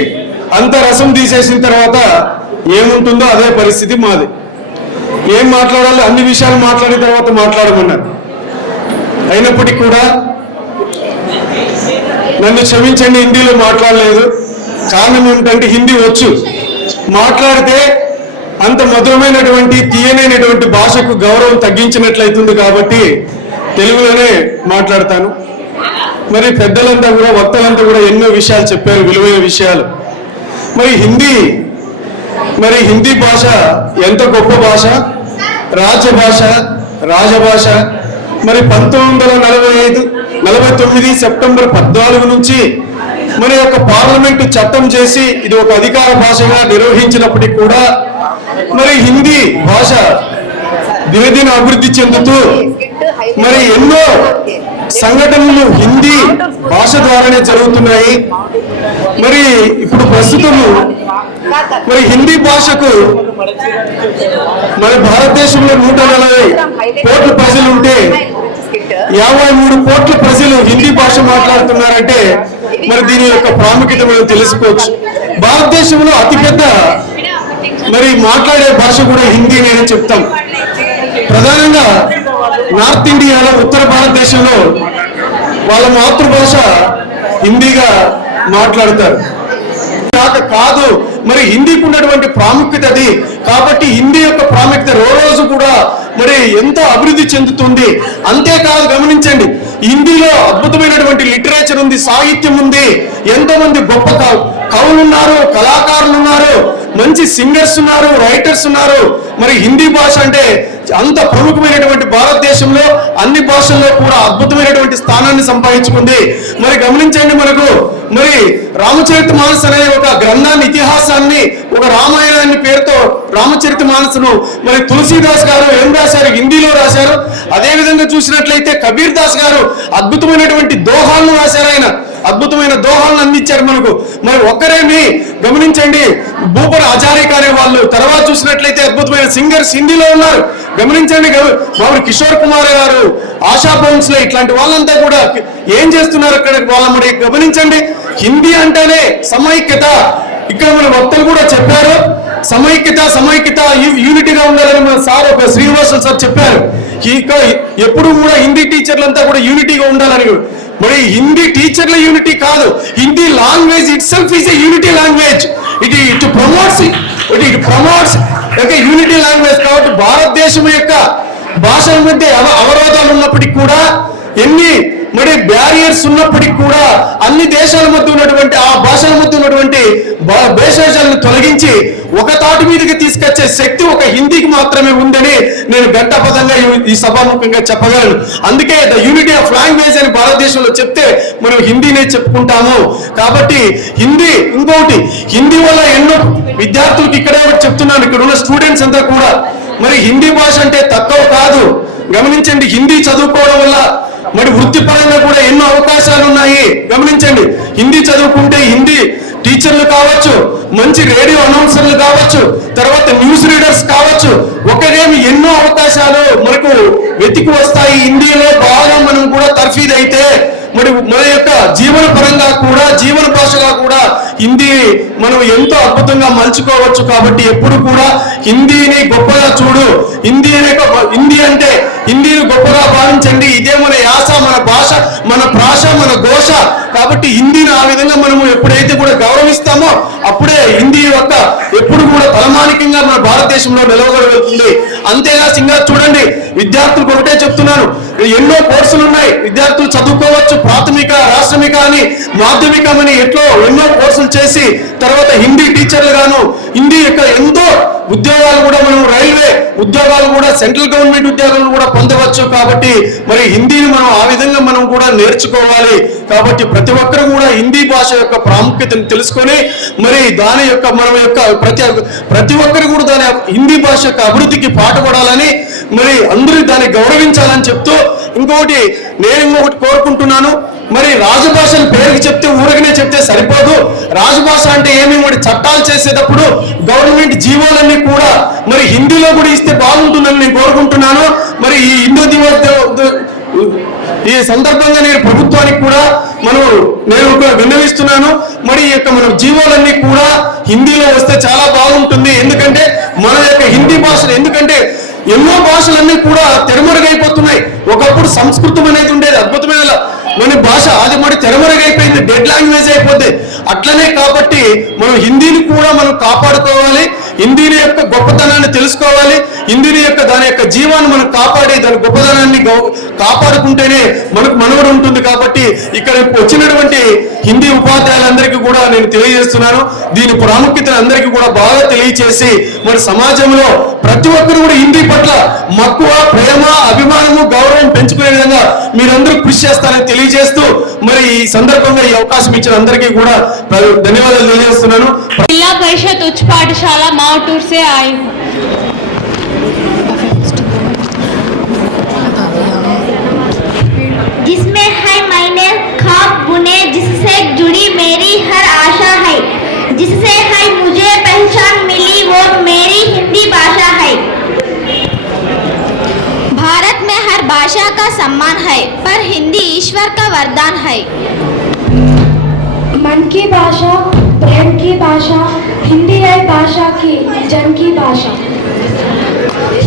అంత రసం తీసేసిన తర్వాత ఏముంటుందో అదే పరిస్థితి మాది. ఏం మాట్లాడాలో అన్ని విషయాలు మాట్లాడిన తర్వాత మాట్లాడమన్నారు. అయినప్పటికీ కూడా నన్ను క్షమించండి, హిందీలో మాట్లాడలేదు. కారణం ఏమిటంటే హిందీ వచ్చు, మాట్లాడితే అంత మధురమైనటువంటి తీయనైనటువంటి భాషకు గౌరవం తగ్గించినట్లయితుంది కాబట్టి తెలుగులోనే మాట్లాడతాను. మరి పెద్దలంతా కూడా, వక్తలంతా కూడా ఎన్నో విషయాలు చెప్పారు, విలువైన విషయాలు. మరి హిందీ భాష ఎంత గొప్ప భాష, రాజభాష. మరి 1949 సెప్టెంబర్ 14 నుంచి మన యొక్క పార్లమెంటు చట్టం చేసి ఇది ఒక అధికార భాషగా నిర్వహించినప్పటికీ కూడా మరి హిందీ భాష దినదిన అభివృద్ధి చెందుతూ మరి ఎన్నో సంఘటనలు హిందీ భాష ద్వారానే జరుగుతున్నాయి. మరి ఇప్పుడు ప్రస్తుతము మరి హిందీ భాషకు మన భారతదేశంలో 140 కోట్ల ప్రజలు ఉంటే 53 కోట్ల ప్రజలు హిందీ భాష మాట్లాడుతున్నారంటే మరి దీని యొక్క ప్రాముఖ్యత మనం తెలుసుకోవచ్చు. భారతదేశంలో అతిపెద్ద మరి మాట్లాడే భాష కూడా హిందీ అని చెప్తాం. ప్రధానంగా నార్త్ ఇండియాలో, ఉత్తర భారతదేశంలో వాళ్ళ మాతృభాష హిందీగా మాట్లాడతారు. కాదు మరి హిందీకి ఉన్నటువంటి ప్రాముఖ్యత అది. కాబట్టి హిందీ యొక్క ప్రాముఖ్యత రోజు కూడా మరి ఎంతో అభివృద్ధి చెందుతుంది. అంతేకాదు, గమనించండి, హిందీలో అద్భుతమైనటువంటి లిటరేచర్ ఉంది, సాహిత్యం ఉంది, ఎంతో మంది గొప్ప కవులు ఉన్నారు, కళాకారులు ఉన్నారు, మంచి సింగర్స్ ఉన్నారు, రైటర్స్ ఉన్నారు. మరి హిందీ భాష అంటే అంత ప్రముఖమైనటువంటి భారతదేశంలో అన్ని భాషల్లో కూడా అద్భుతమైనటువంటి స్థానాన్ని సంపాదించుకుంది. మరి గమనించండి, మనకు మరి రామచరితమానస్ అనే ఒక గ్రంథాన్ని, ఇతిహాసాన్ని, ఒక రామాయణాన్ని పేరుతో రామచరితమానస్ను మరి తులసీదాస్ గారు ఏం రాశారు, హిందీలో రాశారు. అదే విధంగా చూసినట్లయితే కబీర్ దాస్ గారు అద్భుతమైనటువంటి దోహాలను రాశారు. ఆయన అద్భుతమైన దోహాలను అందించారు మనకు. మరి ఒక్కరేమి గమనించండి, భూపర్ హజారికా అనే వాళ్ళు. తర్వాత చూసినట్లయితే అద్భుతమైన సింగర్స్ హిందీలో ఉన్నారు. గమనించండి, బాబు కిషోర్ కుమార్ గారు, ఆశా భోన్స్లే, ఇట్లాంటి వాళ్ళంతా కూడా ఏం చేస్తున్నారు అక్కడ వాళ్ళ. మరి గమనించండి, హిందీ అంటేనే సమైక్యత. ఇక్కడ మన వక్తలు కూడా చెప్పారు, సమైక్యత యూనిటీగా ఉండాలని మన సార్ ఒక శ్రీనివాసన్ సార్ చెప్పారు. ఎప్పుడు కూడా హిందీ టీచర్లంతా కూడా యూనిటీగా ఉండాలని. మరి హిందీ టీచర్ల యూనిటీ కాదు, Hindi language it self is a unity language. It promotes unity language. కాబట్టి భారతదేశం యొక్క భాషల మధ్య అవరోధాలు ఉన్నప్పటికీ కూడా ఎన్ని మరి బ్యారియర్స్ ఉన్నప్పటికీ కూడా అన్ని దేశాల మధ్య ఉన్నటువంటి ఆ భాషల మధ్య ఉన్నటువంటి భేషజాలను తొలగించి ఒక తాటి మీదకి తీసుకొచ్చే శక్తి ఒక హిందీకి మాత్రమే ఉందని నేను గంటపదంగా ఈ సభాముఖంగా చెప్పగలను. అందుకే ద యూనిటీ ఆఫ్ లాంగ్వేజ్ అని భారతదేశంలో చెప్తే మనం హిందీనే చెప్పుకుంటాము. కాబట్టి హిందీ, ఇంకొకటి హిందీ వల్ల ఎన్నో విద్యార్థులకు ఇక్కడే చెప్తున్నాను, ఇక్కడ ఉన్న స్టూడెంట్స్ అంతా కూడా మరి హిందీ భాష అంటే తక్కువ కాదు. గమనించండి, హిందీ చదువుకోవడం వల్ల మరి వృత్తిపరంగా కూడా ఎన్నో అవకాశాలు ఉన్నాయి. గమనించండి, హిందీ చదువుకుంటే హిందీ టీచర్లు కావచ్చు, మంచి రేడియో అనౌన్సర్లు కావచ్చు, తర్వాత న్యూస్ రీడర్స్ కావచ్చు, ఒకరేమి ఎన్నో అవకాశాలు మనకు వెతికి వస్తాయి. హిందీలో బాగా మనం కూడా తర్ఫీదు అయితే మరి మన యొక్క జీవన పరంగా కూడా, జీవన భాషగా కూడా హిందీ మనం ఎంతో అద్భుతంగా మలుచుకోవచ్చు. కాబట్టి ఎప్పుడు కూడా హిందీని గొప్పగా చూడు, హిందీ అంటే హిందీని గొప్పగా భావించండి. ఇదే మన యాస, మన భాష, మన ప్రాష, మన ఘోష. కాబట్టి హిందీని ఆ విధంగా మనము ఎప్పుడైతే కూడా గౌరవిస్తామో అప్పుడే హిందీ యొక్క ఎప్పుడు కూడా తలమానికంగా మన భారతదేశంలో నిలవగలుగుతుంది. అంతేగా సింగా చూడండి, విద్యార్థులకు ఒకటే చెప్తున్నాను, ఎన్నో కోర్సులు ఉన్నాయి, విద్యార్థులు చదువుకోవచ్చు. ప్రాథమిక, రాష్ట్రమిక అని, మాధ్యమికం అని ఎన్నో కోర్సులు చేసి తర్వాత హిందీ టీచర్లు గాను, హిందీ యొక్క ఎంతో ఉద్యోగాలు కూడా మనం రైల్వే ఉద్యోగాలు కూడా, సెంట్రల్ గవర్నమెంట్ ఉద్యోగాలు కూడా పొందవచ్చు. కాబట్టి మరి హిందీని మనం ఆ విధంగా మనం కూడా నేర్చుకోవాలి. కాబట్టి ప్రతి ఒక్కరు కూడా హిందీ భాష యొక్క ప్రాముఖ్యతను తెలుసుకొని మరి దాని యొక్క మనం యొక్క ప్రతి ఒక్కరు కూడా దాని హిందీ భాష యొక్క అభివృద్ధికి పాటుపడాలని, మరి అందరూ దాన్ని గౌరవించాలని చెప్తూ ఇంకొకటి కోరుకుంటున్నాను. మరి రాజభాషల పేరుకి చెప్తే ఊరకనే చెప్తే సరిపోదు. రాజభాష అంటే ఏమి, మరి చట్టాలు చేసేటప్పుడు గవర్నమెంట్ జీవోలన్నీ కూడా మరి హిందీలో కూడా ఇస్తే బాగుంటుందని నేను కోరుకుంటున్నాను. మరి ఈ హిందూ ఈ సందర్భంగా నేను ప్రభుత్వానికి కూడా నేను విన్నవిస్తున్నాను. మరి ఈ యొక్క మన జీవోలన్నీ కూడా హిందీలో వస్తే చాలా బాగుంటుంది. ఎందుకంటే మన యొక్క హిందీ భాషలు, ఎందుకంటే ఎన్నో భాషలన్నీ కూడా తెరమరుగైపోతున్నాయి. ఒకప్పుడు సంస్కృతం అనేది ఉండేది, అద్భుతమైన మన భాష, అది మరి తెరమరుగైపోయింది, డెడ్ లాంగ్వేజ్ అయిపోద్ది. అట్లనే కాబట్టి మనం హిందీని కూడా మనం కాపాడుకోవాలి, హిందీని యొక్క గొప్పతనాన్ని తెలుసుకోవాలి, హిందీని యొక్క దాని యొక్క జీవాన్ని మనం కాపాడి దాని గొప్పతనాన్ని కాపాడుకుంటేనే మనకు మనుగడ ఉంటుంది. కాబట్టి ఇక్కడ వచ్చినటువంటి హిందీ ఉపాధ్యాయులందరికీ కూడా నేను తెలియజేస్తున్నాను, దీని ప్రాముఖ్యతను అందరికీ కూడా బాగా తెలియచేసి మన సమాజంలో ప్రతి ఒక్కరు కూడా హిందీ పట్ల మక్కువ, ప్రేమ, అభిమానము, గౌరవం పెంచుకునే విధంగా మీరందరూ కృషి చేస్తారని తెలియజేస్తూ మరి ఈ సందర్భంగా ఈ అవకాశం ఇచ్చిన అందరికీ కూడా ధన్యవాదాలు తెలియజేస్తున్నాను. जिला परिषद उच्च पाठशाला मावटूर से आई हूँ। जिसमें है मैंने ख्वाब बुने, जिससे जुड़ी मेरी हर आशा है, जिससे है मुझे पहचान मिली, वो मेरी हिंदी भाषा है। भारत में हर भाषा का सम्मान है, पर हिंदी ईश्वर का वरदान है। मन की भाषा, प्रेम की भाषा, हिंदी है भाषा की जन की भाषा।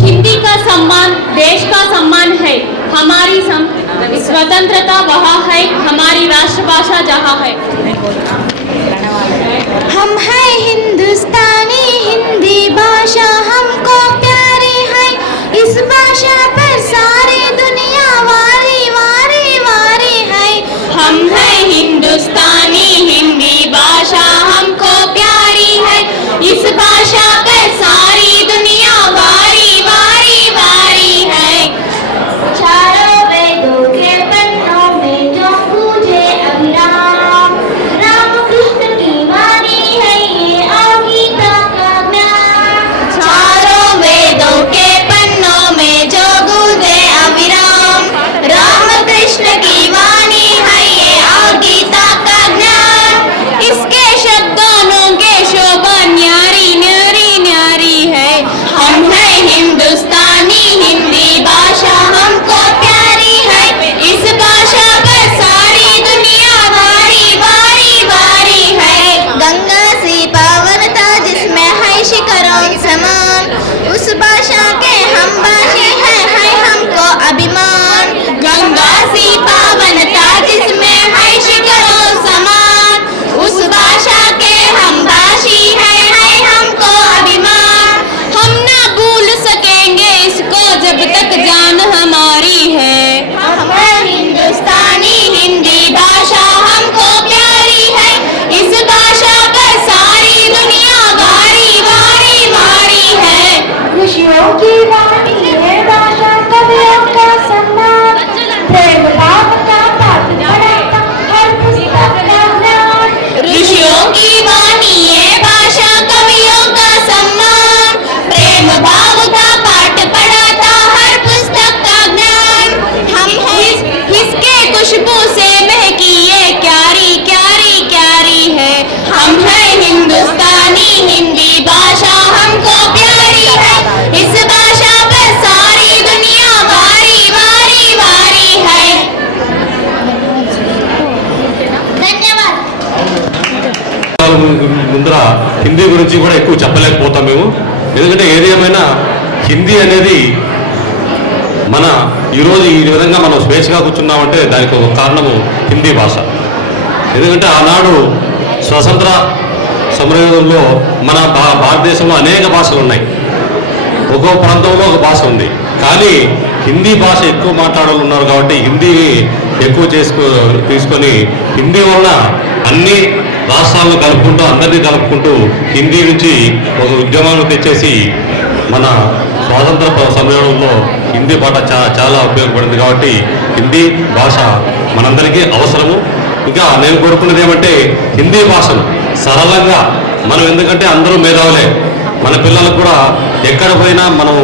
हिंदी का सम्मान देश का सम्मान है, हमारी स्वतंत्रता वहाँ है, हमारी राष्ट्रभाषा जहाँ है। हम हैं हिंदुस्तानी, हिंदी भाषा हमको प्यारी है, इस भाषा पर सारी दुनिया वारी वारी वारी है। हम हैं हिंदुस्तानी, हिंदी भाषा हमको प्यारी है, इस भाषा पर सारी दुनिया वारी वारी वारी है। चारों वेदों के पन्नों में जो पूजे अभिराम, राम कृष्ण की वाणी है ये और गीता का ज्ञान। चारों वेदों के पन्नों में जो गूंजे अविराम, राम कृष्ण की वाणी है ये और गीता का ज्ञान। इसके शब्दों के शोभा न्यारी न्यारी न्यारी है। हम हैं हिंदुस्तानी, हिंदी भाषा हमको प्यारी है, इस भाषा पर सारी दुनिया वारी वारी वारी है। गंगा सी पावनता जिसमें है शिखरों समान, उस भाषा के हम भाषी हैं, है हमको अभिमान। गंगा सी पावनता जिसमें है शिखरों समान, उस भाषा के हम भाषी है हमको अभिमान। हम ना भूल सकेंगे इसको जब तक जान हिंदी भाषा हमको प्यारी है, इस भाषा पर सारी दुनिया वारी वारी वारी है। धन्यवाद। ముందర హిందీ గురించి కూడా ఎక్కువ చెప్పలేకపోతాం మేము. ఎందుకంటే ఏది ఏమైనా హిందీ అనేది మన ఈరోజు ఈ విధంగా మనం స్వేచ్ఛగా కూర్చున్నామంటే దానికి ఒక కారణము హిందీ భాష. ఎందుకంటే ఆనాడు స్వతంత్ర సమరంలో మన భారతదేశంలో అనేక భాషలు ఉన్నాయి, ఒక్కో ప్రాంతంలో ఒక భాష ఉంది. కానీ హిందీ భాష ఎక్కువ మాట్లాడాలి ఉన్నారు కాబట్టి హిందీని ఎక్కువ తీసుకొని హిందీ వల్ల అన్ని రాష్ట్రాలను కలుపుకుంటూ అందరినీ కలుపుకుంటూ హిందీ నుంచి ఒక ఉద్యమాన్ని తెచ్చేసి మన స్వాతంత్ర సమయంలో హిందీ భాష చాలా ఉపయోగపడింది. కాబట్టి హిందీ భాష మనందరికీ అవసరము. ఇంకా నేను కోరుకున్నది ఏమంటే హిందీ భాషను సరళంగా మనం, ఎందుకంటే అందరూ మేధావులే, మన పిల్లలకు కూడా ఎక్కడ పోయినా మనము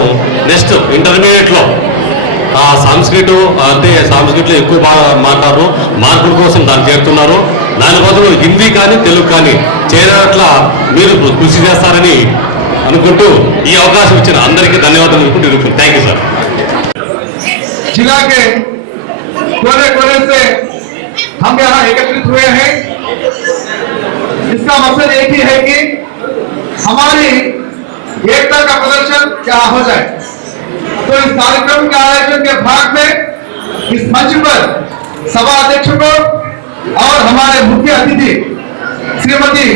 నెక్స్ట్ ఇంటర్మీడియట్లో ఆ సంస్కృతం అంటే సంస్కృతిలో ఎక్కువ బాగా మాట్లాడరు, మార్కుల కోసం దాన్ని చేరుతున్నారు. దాని బదులు హిందీ కానీ తెలుగు కానీ చేరేట్లా మీరు కృషి చేస్తారని అనుకుంటూ ఈ అవకాశం ఇచ్చిన అందరికీ ధన్యవాదాలు అనుకుంటూ థ్యాంక్ యూ సార్. जिला के कोने कोने से हम यहाँ एकत्रित हुए हैं। इसका मकसद एक ही है कि हमारी एकता का प्रदर्शन क्या हो जाए। तो इस कार्यक्रम के आयोजन के भाग में इस मंच पर सभा अध्यक्ष को और हमारे मुख्य अतिथि श्रीमती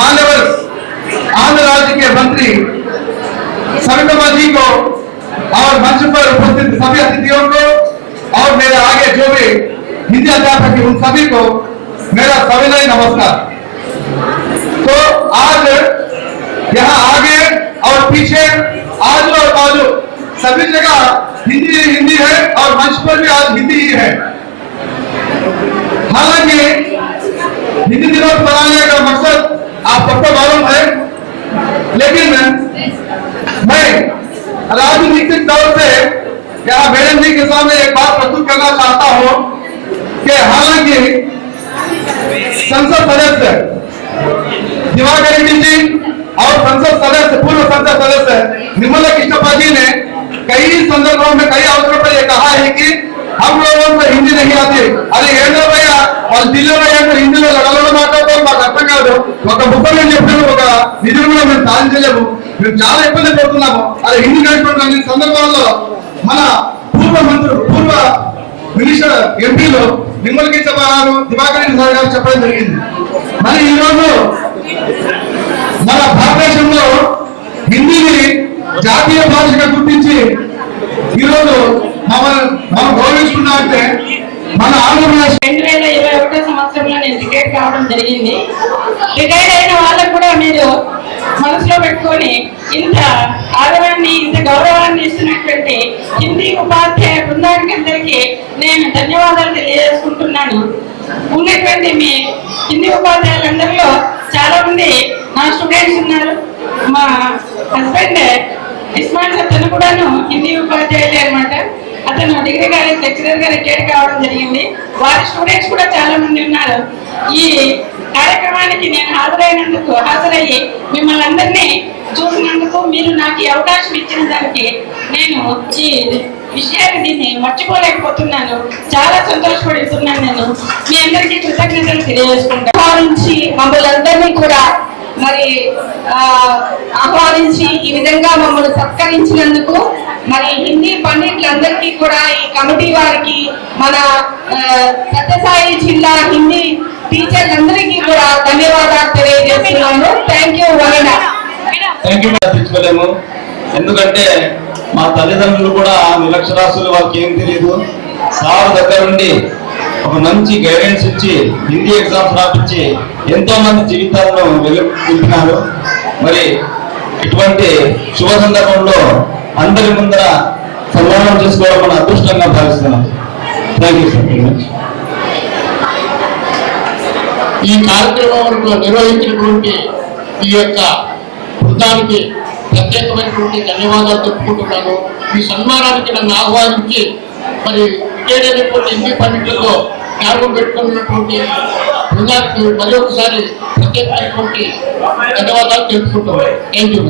मान्यवर आंध्र राज्य के मंत्री सविता जी को और मंच पर उपस्थित सभी अतिथियों को और मेरे आगे जो भी हिंदी अध्यापक उन सभी को मेरा सविनय नमस्कार। तो आज यहाँ आगे और पीछे आजू और बाजू सभी जगह हिंदी हिंदी है और मंच पर भी आज हिंदी ही है। हालांकि हिंदी दिवस मनाने का मकसद आप सबको मालूम है, लेकिन मैं राजनीतिक तौर से यहाँ मैडम जी के सामने एक बात प्रस्तुत करना चाहता हूँ कि हालांकि संसद सदस्य दिवाकर रेड्डी जी और संसद सदस्य पूर्व संसद सदस्य निर्मला कृष्णप्पा जी ने कई संदर्भों में कई अवसरों पर यह कहा है कि हम लोगों को हिंदी नहीं आती, अरे ఏంటో భయ్యా వాళ్ళు ఢిల్లీలో ఏంటో హిందీలో లగలలో మాట్లాడతాం, మాకు అర్థం కాదు, ఒక ముఖ్యమంత్రి చెప్పిన ఒక నిధులు కూడా మేము సాధించలేము, మేము చాలా ఇబ్బంది పడుతున్నాము, అరే హిందీ నేర్చుకుంటున్నాం. ఈ సందర్భంలో మన పూర్వ మంత్రులు పూర్వ మినిస్టర్ ఎంపీలు నిర్మల కిషోర్ గారు దివాకర్ రెడ్డి సార్ గారు చెప్పడం జరిగింది. మరి ఈరోజు మన భారతదేశంలో హిందీని జాతీయ భాషగా గుర్తించి ఈరోజు మనం గౌరవించుకున్నామంటే మన ఆంధ్రప్రదేశ్ 2021 సంవత్సరంలో నేను రిటైర్ కావడం జరిగింది. రిటైర్ అయిన వాళ్ళకు కూడా మీరు మనసులో పెట్టుకొని ఇంత ఆదరాన్ని ఇంత గౌరవాన్ని ఇస్తున్నటువంటి హిందీ ఉపాధ్యాయ బృందానికి అందరికీ నేను ధన్యవాదాలు తెలియజేసుకుంటున్నాను. ఉన్నటువంటి మీ హిందీ ఉపాధ్యాయులందరిలో చాలా మంది నా స్టూడెంట్స్ ఉన్నారు. మా హస్బెండ్ ఇస్మాయిల్ అతను కూడాను హిందీ ఉపాధ్యాయులే అనమాట. అతను డిగ్రీ కాలేజ్ లెక్చరర్ గా రిటైర్ కావడం జరిగింది. వారి స్టూడెంట్స్ కూడా చాలా మంది ఉన్నారు. ఈ కార్యక్రమానికి నేను హాజరయ్యి మిమ్మల్ని అందరినీ చూసినందుకు, మీరు నాకు ఈ అవకాశం ఇచ్చిన దానికి నేను ఈ విషయాన్ని దీన్ని మర్చిపోలేకపోతున్నాను. చాలా సంతోషపడుతున్నాను. నేను మీ అందరికీ కృతజ్ఞతలు తెలియజేసుకుంటాను. భావించి మమ్మల్ని అందరినీ కూడా మరి ఆహ్వానించి ఈ విధంగా మమ్మల్ని సత్కరించినందుకు మరి హిందీ పండితులందరికీ కూడా ఈ కమిటీ వారికి, మన సత్యసాయి జిల్లా హిందీ టీచర్లందరికీ కూడా ధన్యవాదాలు తెలియజేస్తున్నాను. థ్యాంక్ యూ వరణ. తెచ్చుకోలేము, ఎందుకంటే మా తల్లిదండ్రులు కూడా నిరక్షరాస్యులు, వాళ్ళకి ఏం తెలియదు. సార్ దగ్గర నుండి ఒక మంచి గైడెన్స్ ఇచ్చి హిందీ ఎగ్జామ్స్ రాపించి ఎంతో మంది జీవితాలను వెలిపినారు. మరి ఇటువంటి శుభ సందర్భంలో అందరి ముందర సన్మానం చేసుకోవడం మన అదృష్టంగా భావిస్తున్నాం. Thank you sir. ఈ కార్యక్రమంలో నిర్వహించినటువంటి ఈ యొక్క బృందానికి ప్రత్యేకమైనటువంటి ధన్యవాదాలు చెప్పుకుంటున్నాను. ఈ సన్మానానికి నన్ను ఆహ్వానించి మరి హిందీ పండితుల్లో జ్ఞాపకం పెట్టుకున్నటువంటి బృందానికి మరి ఒకసారి ప్రత్యేకమైనటువంటి ధన్యవాదాలు తెలుపుకుంటున్నాను. Thank you.